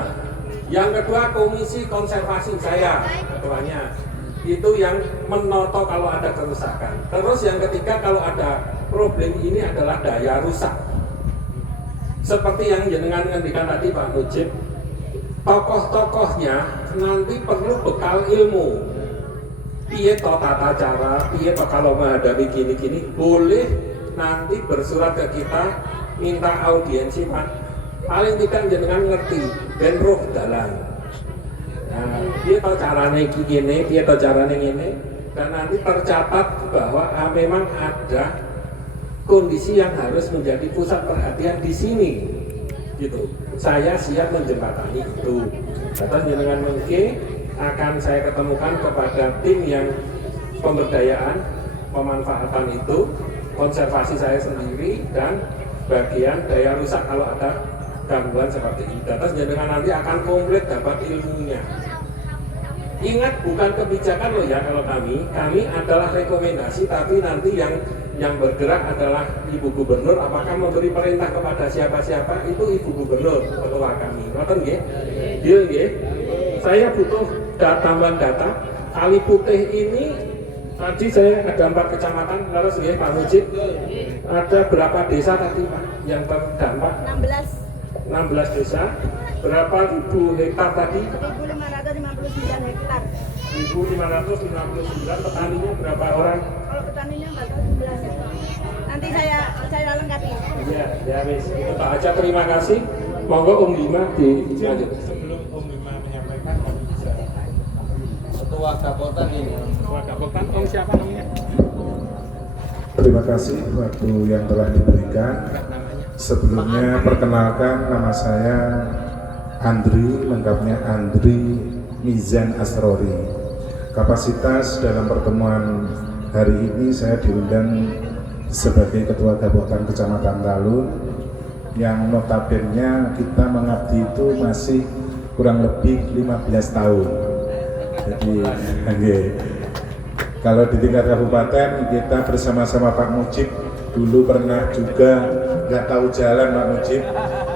Yang kedua komisi konservasi saya ketuanya itu yang menoto kalau ada kerusakan. Terus yang ketiga kalau ada problem ini adalah daya rusak. Seperti yang jenengan ngendikan tadi Pak Mujib, tokoh-tokohnya nanti perlu bekal ilmu. Piye to tata cara, piye to kalau menghadapi gini-gini, boleh nanti bersurat ke kita minta audiensi Pak. Paling tidak jenengan ngerti dan roh dalan. Nah, piye to carane iki ngene, piye to carane ngene, dan nanti tercatat bahwa memang ada kondisi yang harus menjadi pusat perhatian di sini, gitu. Saya siap menjembatani itu. Kata jenengan mungkin akan saya ketemukan kepada tim yang pemberdayaan, pemanfaatan itu, konservasi saya sendiri dan bagian daya rusak kalau ada gangguan seperti ini. Terus jenengan nanti akan komplit dapat ilmunya. Ingat bukan kebijakan loh ya kalau kami adalah rekomendasi tapi nanti yang bergerak adalah Ibu Gubernur. Apakah memberi perintah kepada siapa-siapa itu Ibu Gubernur ketua kami. Ngoten nggih? Deal nggih? Saya butuh tambahan data. Kali Putih ini tadi saya ada 4 kecamatan, terus nggih Pak Mujib. Ada berapa desa tadi Pak yang terdampak? 16 desa. Berapa ribu hektar tadi? 1.559 hektar. 1.559, petaninya berapa orang? Kalau petaninya nggak tahu 11. Nanti saya lengkapi. Iya, ya wis. Itu Pak aja terima kasih. Monggo Om Bima dilanjut. Sebelum Om Bima menyampaikan, bisa Ketua Kapotan ini. Ketua Kapotan, Om siapa namanya? Terima kasih waktu yang telah diberikan. Sebelumnya perkenalkan nama saya Andri, lengkapnya Andri Mizan Asrori. Kapasitas dalam pertemuan hari ini saya diundang sebagai Ketua Kabupaten Kecamatan Talun yang notabene kita mengabdi itu masih kurang lebih 15 tahun. Jadi kalau di tingkat kabupaten kita bersama-sama Pak Mujib dulu pernah juga nggak tahu jalan Pak Mujib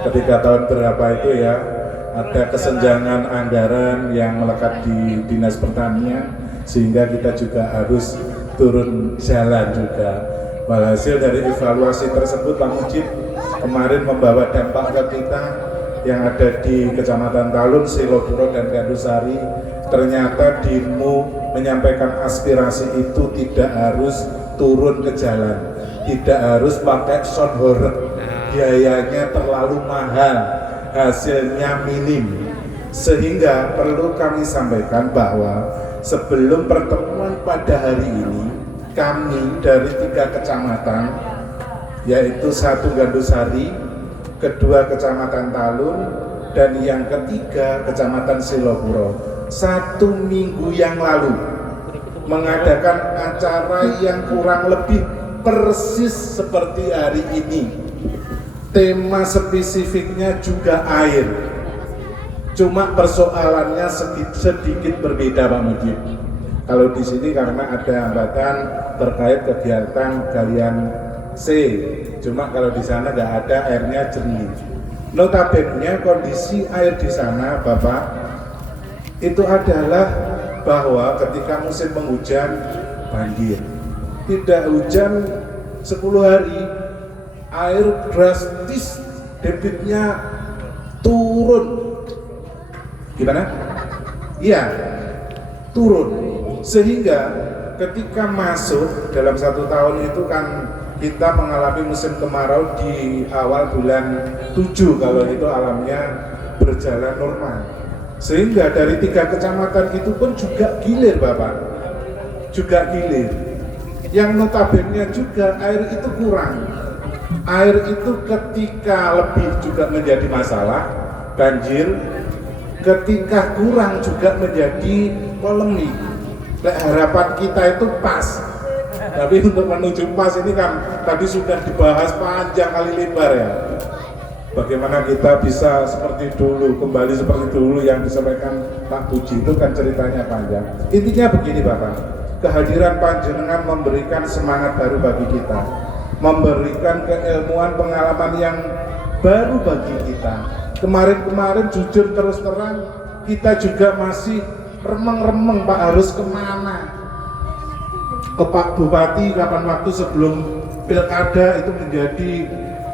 ketika tahun berapa itu ya, ada kesenjangan anggaran yang melekat di Dinas Pertanian sehingga kita juga harus turun jalan juga. Walhasil dari evaluasi tersebut Pak Mujib kemarin membawa dampak ke kita yang ada di Kecamatan Talun, Silopuro dan Gandusari. Ternyata dirimu menyampaikan aspirasi itu tidak harus turun ke jalan, tidak harus pakai sound horeg, biayanya terlalu mahal, hasilnya minim. Sehingga perlu kami sampaikan bahwa sebelum pertemuan pada hari ini, kami dari 3 kecamatan, yaitu 1 Gandusari, kedua Kecamatan Talun, dan yang ketiga Kecamatan Silopuro, 1 minggu yang lalu mengadakan acara yang kurang lebih persis seperti hari ini. Tema spesifiknya juga air, cuma persoalannya sedikit berbeda Pak Mujib. Kalau di sini karena ada hambatan terkait kegiatan galian C, cuma kalau di sana nggak ada, airnya jernih. Notabene kondisi air di sana, Bapak, itu adalah bahwa ketika musim penghujan banjir. Tidak hujan 10 hari, air drastis debitnya turun. Gimana? Iya, turun. Sehingga ketika masuk dalam 1 tahun itu kan kita mengalami musim kemarau di awal bulan 7 kalau itu alamnya berjalan normal. Sehingga dari 3 kecamatan itu pun juga gilir, Bapak, juga gilir. Yang notabene juga air itu kurang. Air itu ketika lebih juga menjadi masalah, banjir. Ketika kurang juga menjadi polemik. Harapan kita itu pas. Tapi untuk menuju pas ini kan tadi sudah dibahas panjang kali lebar ya. Bagaimana kita bisa seperti dulu, kembali seperti dulu yang disampaikan Pak Puji itu kan ceritanya panjang. Intinya begini Bapak, kehadiran panjenengan memberikan semangat baru bagi kita, memberikan keilmuan pengalaman yang baru bagi kita. Kemarin-kemarin jujur terus terang kita juga masih remeng-remeng Pak harus kemana. Ke Pak Bupati kapan waktu sebelum pilkada itu menjadi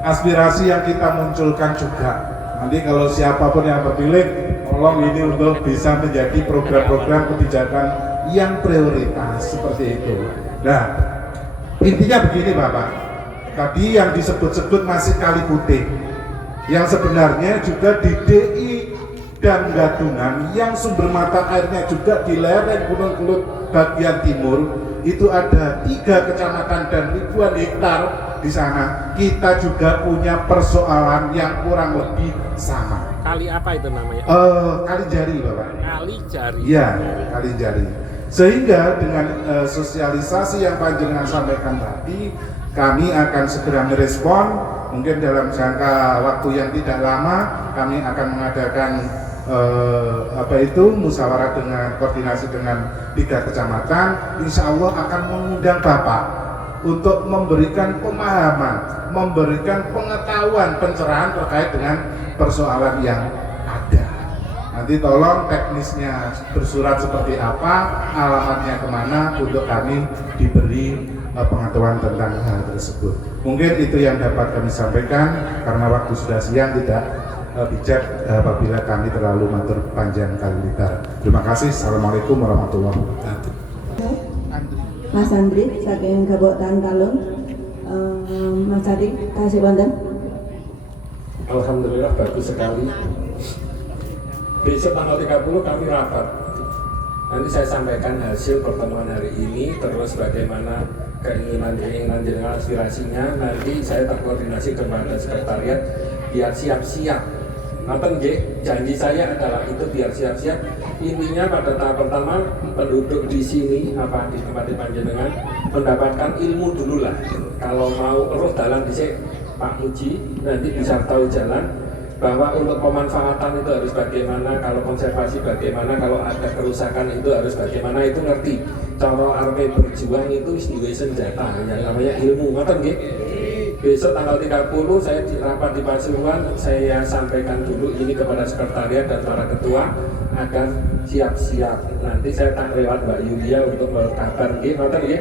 aspirasi yang kita munculkan juga. Nanti kalau siapapun yang terpilih, tolong ini untuk bisa menjadi program-program kebijakan yang prioritas seperti itu. Nah, intinya begini Bapak, tadi yang disebut-sebut masih Kali Putih, yang sebenarnya juga di DI dan Gadungan yang sumber mata airnya juga di lereng Gunung Kelut bagian timur, itu ada 3 kecamatan dan ribuan hektar di sana. Kita juga punya persoalan yang kurang lebih sama. Kali apa itu namanya? Kali Jari Bapak. Kali Jari. Iya, Kali Jari. Sehingga dengan sosialisasi yang panjenengan sampaikan tadi, kami akan segera merespon. Mungkin dalam jangka waktu yang tidak lama kami akan mengadakan musyawarah dengan koordinasi dengan 3 kecamatan. Insya Allah akan mengundang Bapak untuk memberikan pemahaman, memberikan pengetahuan, pencerahan terkait dengan persoalan yang ada. Nanti tolong teknisnya bersurat seperti apa, alamatnya kemana untuk kami diberi pengetahuan tentang hal tersebut. Mungkin itu yang dapat kami sampaikan, karena waktu sudah siang tidak bijak apabila kami terlalu matur panjang kali lebar. Terima kasih. Assalamualaikum warahmatullahi wabarakatuh. Mas Andri saking Gabotan Kalung, Mas Adi kasih konten. Alhamdulillah bagus sekali. Besok tanggal 30 kami rapat. Nanti saya sampaikan hasil pertemuan hari ini, terus bagaimana keinginan dengan aspirasinya. Nanti saya terkoordinasi kepada sekretariat biar siap-siap. Apa janji saya adalah itu biar siap-siap. Intinya pada tahap pertama penduduk di sini di tempat panjenengan mendapatkan ilmu dulu lah. Kalau mau terus dalam di Pak Puji nanti bisa tahu jalan bahwa untuk pemanfaatan itu harus bagaimana, kalau konservasi bagaimana, kalau ada kerusakan itu harus bagaimana, itu ngerti. Cara arme berjuang itu duwe senjata yang namanya ilmu. Ngoten nggih? Besok tanggal 30 saya rapat di Pasuruan, saya sampaikan dulu ini kepada sekretariat dan para ketua agar siap-siap. Nanti saya tak lewat Mbak Yulia untuk berkabar nggih, ngoten nggih.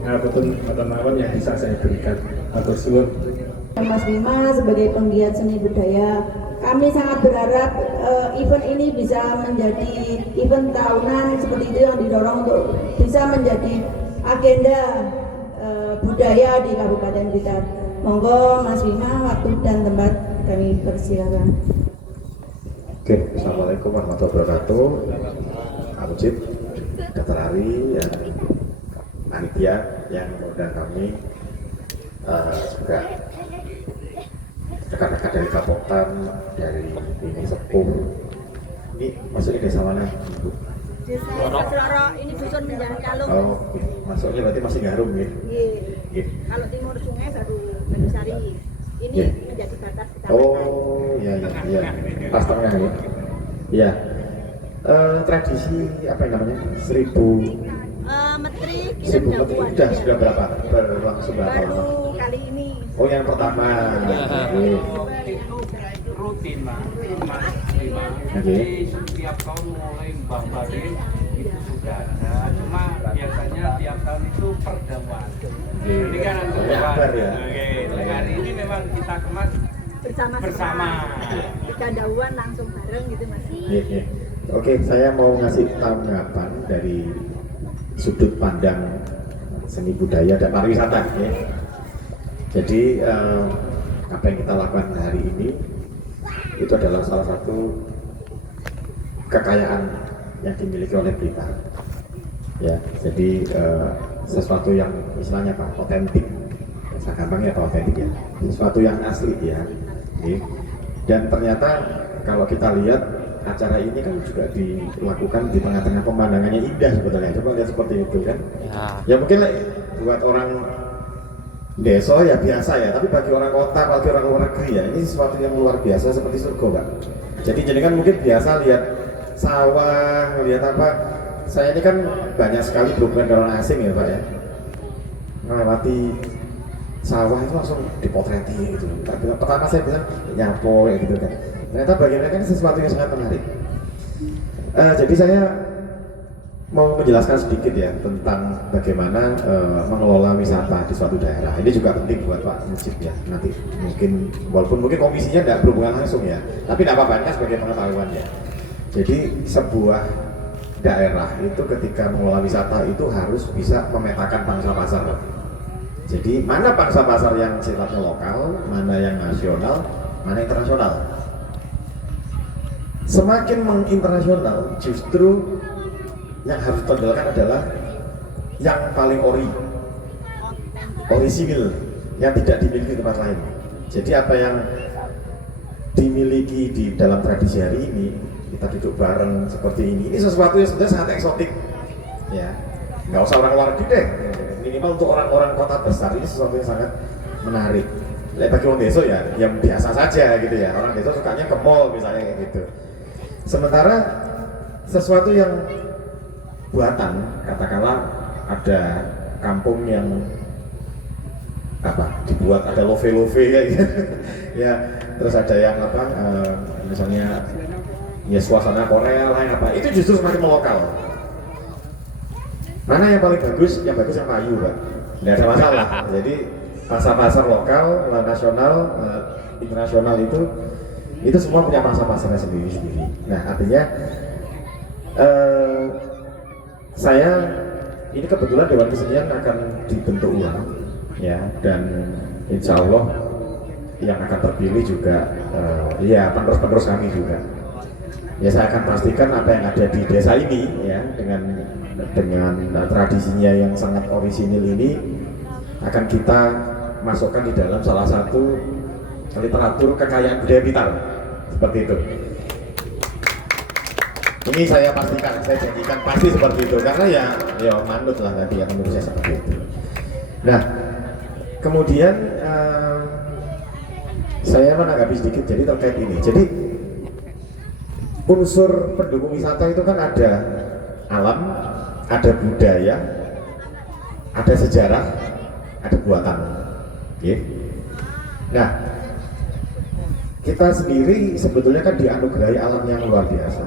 Betul mawon yang bisa saya berikan. Matur suwun. Mas Bima sebagai penggiat seni budaya, kami sangat berharap event ini bisa menjadi event tahunan seperti itu yang didorong untuk bisa menjadi agenda budaya di Kabupaten Blitar. Monggo Mas Bima, waktu dan tempat kami persilakan. Oke, Assalamualaikum warahmatullahi wabarakatuh. Pak Mujib, Dr. Ari, yang panitia yang mengundang kami, juga rekan-rekan dari Kapotan, dari ini Sepuh. Ini masuknya desa mana, Ibu? Desa ini dusun Menjangan Kalung. Oh, masuknya berarti masih Garum ya? Iya. Kalau timur sungai baru Mendusari. Ini menjadi batas kecamatan. Oh, iya. Pas tengah ya. Iya. Tradisi apa yang namanya? 1000 Metri kirim dakwah. sudah berapa? Berlangsung berapa lama? Baru kali ini. Oh yang pertama. Oke. Itu rutin Mas Bima. Oke. Jadi setiap tahun mulai Mbah Barin itu sudah ada. Cuma biasanya tiap tahun itu perdamuan. Ini kan Akbar ya. Oke, hari ini memang kita kemas bersama. Tiga dauan langsung bareng gitu Mas. Iya. Oke, saya mau ngasih tanggapan dari sudut pandang seni budaya dan pariwisata ya. Jadi apa yang kita lakukan hari ini itu adalah salah satu kekayaan yang dimiliki oleh Blitar. Ya, jadi sesuatu yang istilahnya apa? Otentik. Bahasa gampangnya apa otentik ya? Sesuatu yang asli ya. Oke. Dan ternyata kalau kita lihat acara ini kan juga dilakukan di tengah-tengah pemandangannya indah sebetulnya. Coba lihat seperti itu kan. Ya mungkin buat orang desa ya biasa ya, tapi bagi orang kota, bagi orang luar negeri ya, ini sesuatu yang luar biasa seperti surga Pak. Jadi jenengan mungkin biasa lihat sawah, lihat apa. Saya ini kan banyak sekali berhubungan dengan orang asing ya Pak ya. Melewati sawah itu langsung dipotreti gitu. Pertama saya bilang nyapo ya gitu kan. Ternyata bagi mereka ini sesuatu yang sangat menarik. Jadi saya mau menjelaskan sedikit ya tentang bagaimana mengelola wisata di suatu daerah. Ini juga penting buat Pak Mujib ya. Nanti walaupun mungkin komisinya tidak berhubungan langsung ya, tapi tidak apa-apa kan sebagai pengetahuan ya. Jadi sebuah daerah itu ketika mengelola wisata itu harus bisa memetakan pangsa pasar. Jadi mana pangsa pasar yang sifatnya lokal, mana yang nasional, mana internasional. Semakin menginternasional, justru yang harus ditonjolkan adalah yang paling orisinil, yang tidak dimiliki di tempat lain. Jadi apa yang dimiliki di dalam tradisi hari ini, kita duduk bareng seperti ini sesuatu yang sebenarnya sangat eksotik. Ya, nggak usah orang luar negeri deh, minimal untuk orang-orang kota besar ini sesuatu yang sangat menarik. Bagi orang desa ya, yang biasa saja gitu ya. Orang desa sukanya ke mall misalnya kayak gitu. Sementara sesuatu yang buatan, katakanlah ada kampung yang apa dibuat ada love kayak gitu ya, terus ada yang apa misalnya ya suasana Korea lah yang apa, itu justru semakin melokal. Mana yang paling bagus? Yang bagus yang payu Pak, nggak ada masalah. Jadi pasar-pasar lokal, nasional, internasional itu semua punya pasar-pasarnya sendiri-sendiri. Nah artinya saya ini kebetulan Dewan Kesenian akan dibentuk ulang ya, dan insya Allah yang akan terpilih juga ya penerus-penerus kami juga. Ya saya akan pastikan apa yang ada di desa ini ya dengan tradisinya yang sangat orisinil ini akan kita masukkan di dalam salah satu literatur kekayaan budaya Blitar seperti itu. Ini saya pastikan, saya janjikan pasti seperti itu karena ya manut lah nanti akan menurut saya seperti itu. Nah kemudian saya menanggapi sedikit jadi terkait ini. Jadi unsur pendukung wisata itu kan ada alam, ada budaya, ada sejarah, ada buatan. Okay. Nah kita sendiri sebetulnya kan dianugerahi alam yang luar biasa,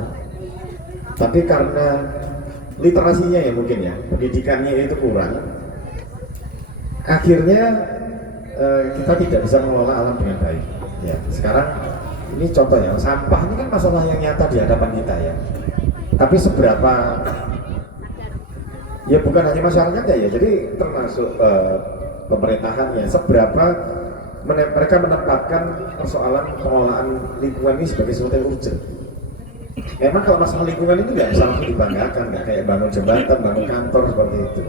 tapi karena literasinya ya mungkin ya, pendidikannya itu kurang, akhirnya kita tidak bisa mengelola alam dengan baik. Ya, sekarang ini contohnya, sampah ini kan masalah yang nyata di hadapan kita ya. Tapi seberapa, ya bukan hanya masyarakatnya ya, jadi termasuk pemerintahannya, seberapa mereka menempatkan persoalan pengelolaan lingkungan ini sebagai sesuatu yang urgent. Memang kalau masalah lingkungan itu nggak bisa langsung dibanggakan, nggak kayak bangun jembatan, bangun kantor seperti itu.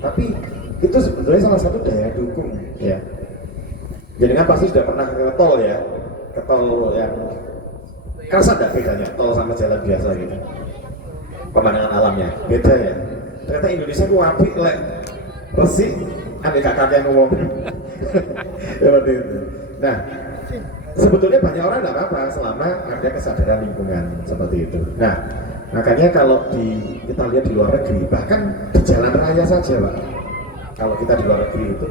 Tapi itu sebetulnya salah satu daya dukung ya. Jadi kan pasti sudah pernah ke tol ya, ke tol yang kerasa nggak bedanya tol sama jalan biasa gitu. Pemandangan alamnya beda ya. Ternyata Indonesia itu apik lek resik, ada kakak yang ngomong. Seperti itu. Nah, sebetulnya banyak orang nggak apa-apa selama ada kesadaran lingkungan seperti itu. Nah, Makanya kalau kita lihat di luar negeri, bahkan di jalan raya saja Pak, kalau kita di luar negeri itu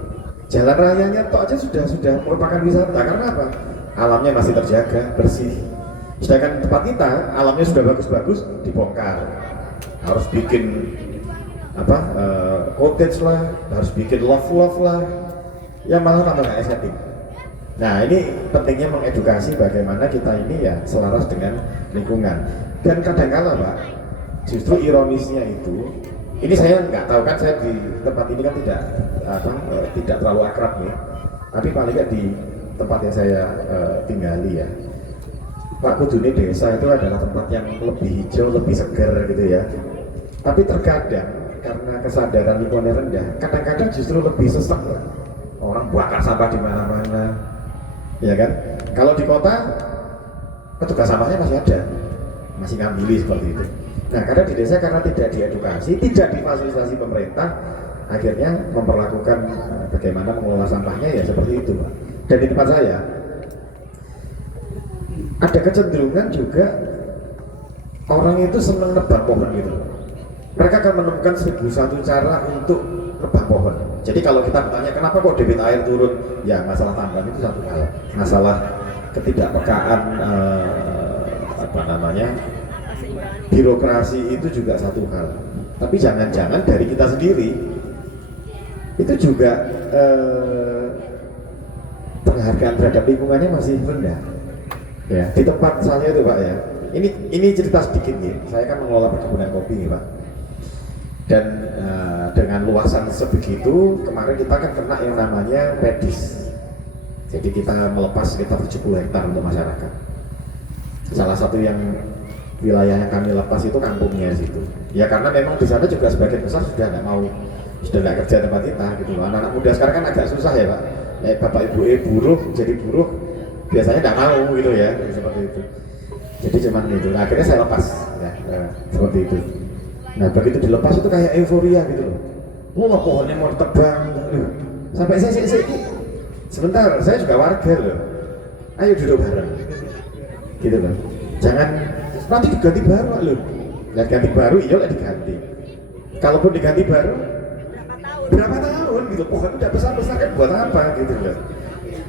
jalan rayanya toh aja sudah merupakan wisata. Karena apa? Alamnya masih terjaga, bersih. Sedangkan tempat kita alamnya sudah bagus-bagus, dibongkar, harus bikin cottage lah, harus bikin love lah, yang malah tambah nggak estetik. Nah ini pentingnya mengedukasi bagaimana kita ini ya selaras dengan lingkungan. Dan kadang-kala Pak, justru ironisnya itu, ini saya nggak tahu kan, saya di tempat ini kan tidak terlalu akrab nih, tapi paling nggak di tempat yang saya tinggali ya, Pak Kudune desa itu adalah tempat yang lebih hijau, lebih segar gitu ya. Tapi terkadang karena kesadaran lingkungannya rendah, kadang-kadang justru lebih sesak. Orang bakar sampah di mana-mana, ya kan? Kalau di kota, petugas sampahnya masih ada, masih ngambil seperti itu. Nah, karena di desa karena tidak diedukasi, tidak difasilitasi pemerintah, akhirnya memperlakukan bagaimana mengelola sampahnya ya seperti itu, Pak. Dan di tempat saya ada kecenderungan juga orang itu senang nebang pohon gitu. Mereka akan menemukan 1001 cara untuk nebang pohon. Jadi kalau kita bertanya kenapa kok debit air turun, ya masalah tambahan itu satu hal, masalah ketidakpekaan birokrasi itu juga satu hal. Tapi jangan-jangan dari kita sendiri itu juga penghargaan terhadap lingkungannya masih rendah. Ya, di tempat saya itu Pak ya. Ini cerita sedikit nih. Saya kan mengelola perkebunan kopi nih Pak. Dan dengan luasan sebegitu, kemarin kita kan kena yang namanya redis. Jadi kita melepas sekitar 70 hektar untuk masyarakat. Salah satu yang wilayah yang kami lepas itu kampungnya situ. Ya karena memang di sana juga sebagian besar sudah nggak kerja tempat kita gitu. Anak-anak muda sekarang kan agak susah ya Pak. Bapak ibu buruh, jadi buruh biasanya nggak mau gitu ya, seperti itu. Jadi cuman itu. Nah, akhirnya saya lepas ya, seperti itu. Nah begitu dilepas itu kayak euforia gitu loh. Wah pohonnya mau ditebang, sampai saya sebentar, saya juga warga loh. Ayo duduk bareng, gitu loh. Jangan nanti diganti baru loh. Nah ganti baru iya lah diganti. Kalaupun diganti baru berapa tahun gitu, pohon udah besar-besar kan buat apa gitu loh.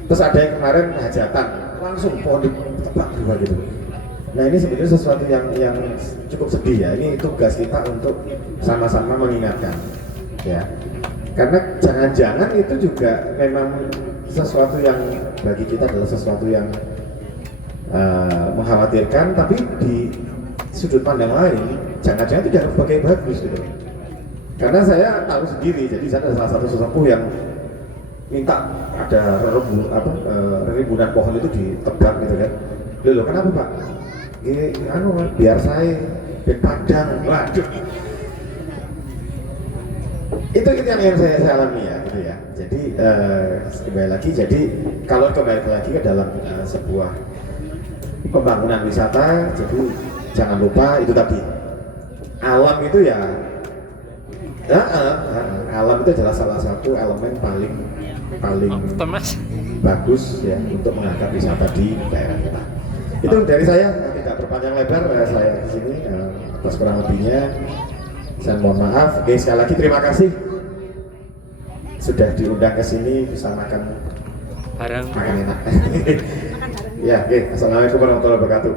Terus ada yang kemarin hajatan, langsung pohon ditebang dua gitu. Nah ini sebenarnya sesuatu yang cukup sedih ya. Ini tugas kita untuk sama-sama mengingatkan ya. Karena jangan-jangan itu juga memang sesuatu yang bagi kita adalah sesuatu yang mengkhawatirkan, tapi di sudut pandang lain jangan-jangan tidak sebagai bagus gitu. Karena saya tahu sendiri, jadi saya ada salah satu sesepuh yang minta ada rimbunan pohon itu ditebang gitu kan. Loh kenapa Pak? Biar saya padang. Waduh. Itu yang saya alami ya gitu ya. Jadi kembali lagi, jadi kalau kembali lagi ke dalam sebuah pembangunan wisata, jadi jangan lupa itu tadi, alam itu ya alam itu adalah salah satu elemen paling bagus ya untuk mengangkat wisata di daerah kita. Itu dari saya, tidak berpanjang lebar saya di sini, atas kurang lebihnya saya mohon maaf. Oke, sekali lagi terima kasih sudah diundang ke sini bisa makan enak. Ya, oke. Assalamualaikum warahmatullahi wabarakatuh.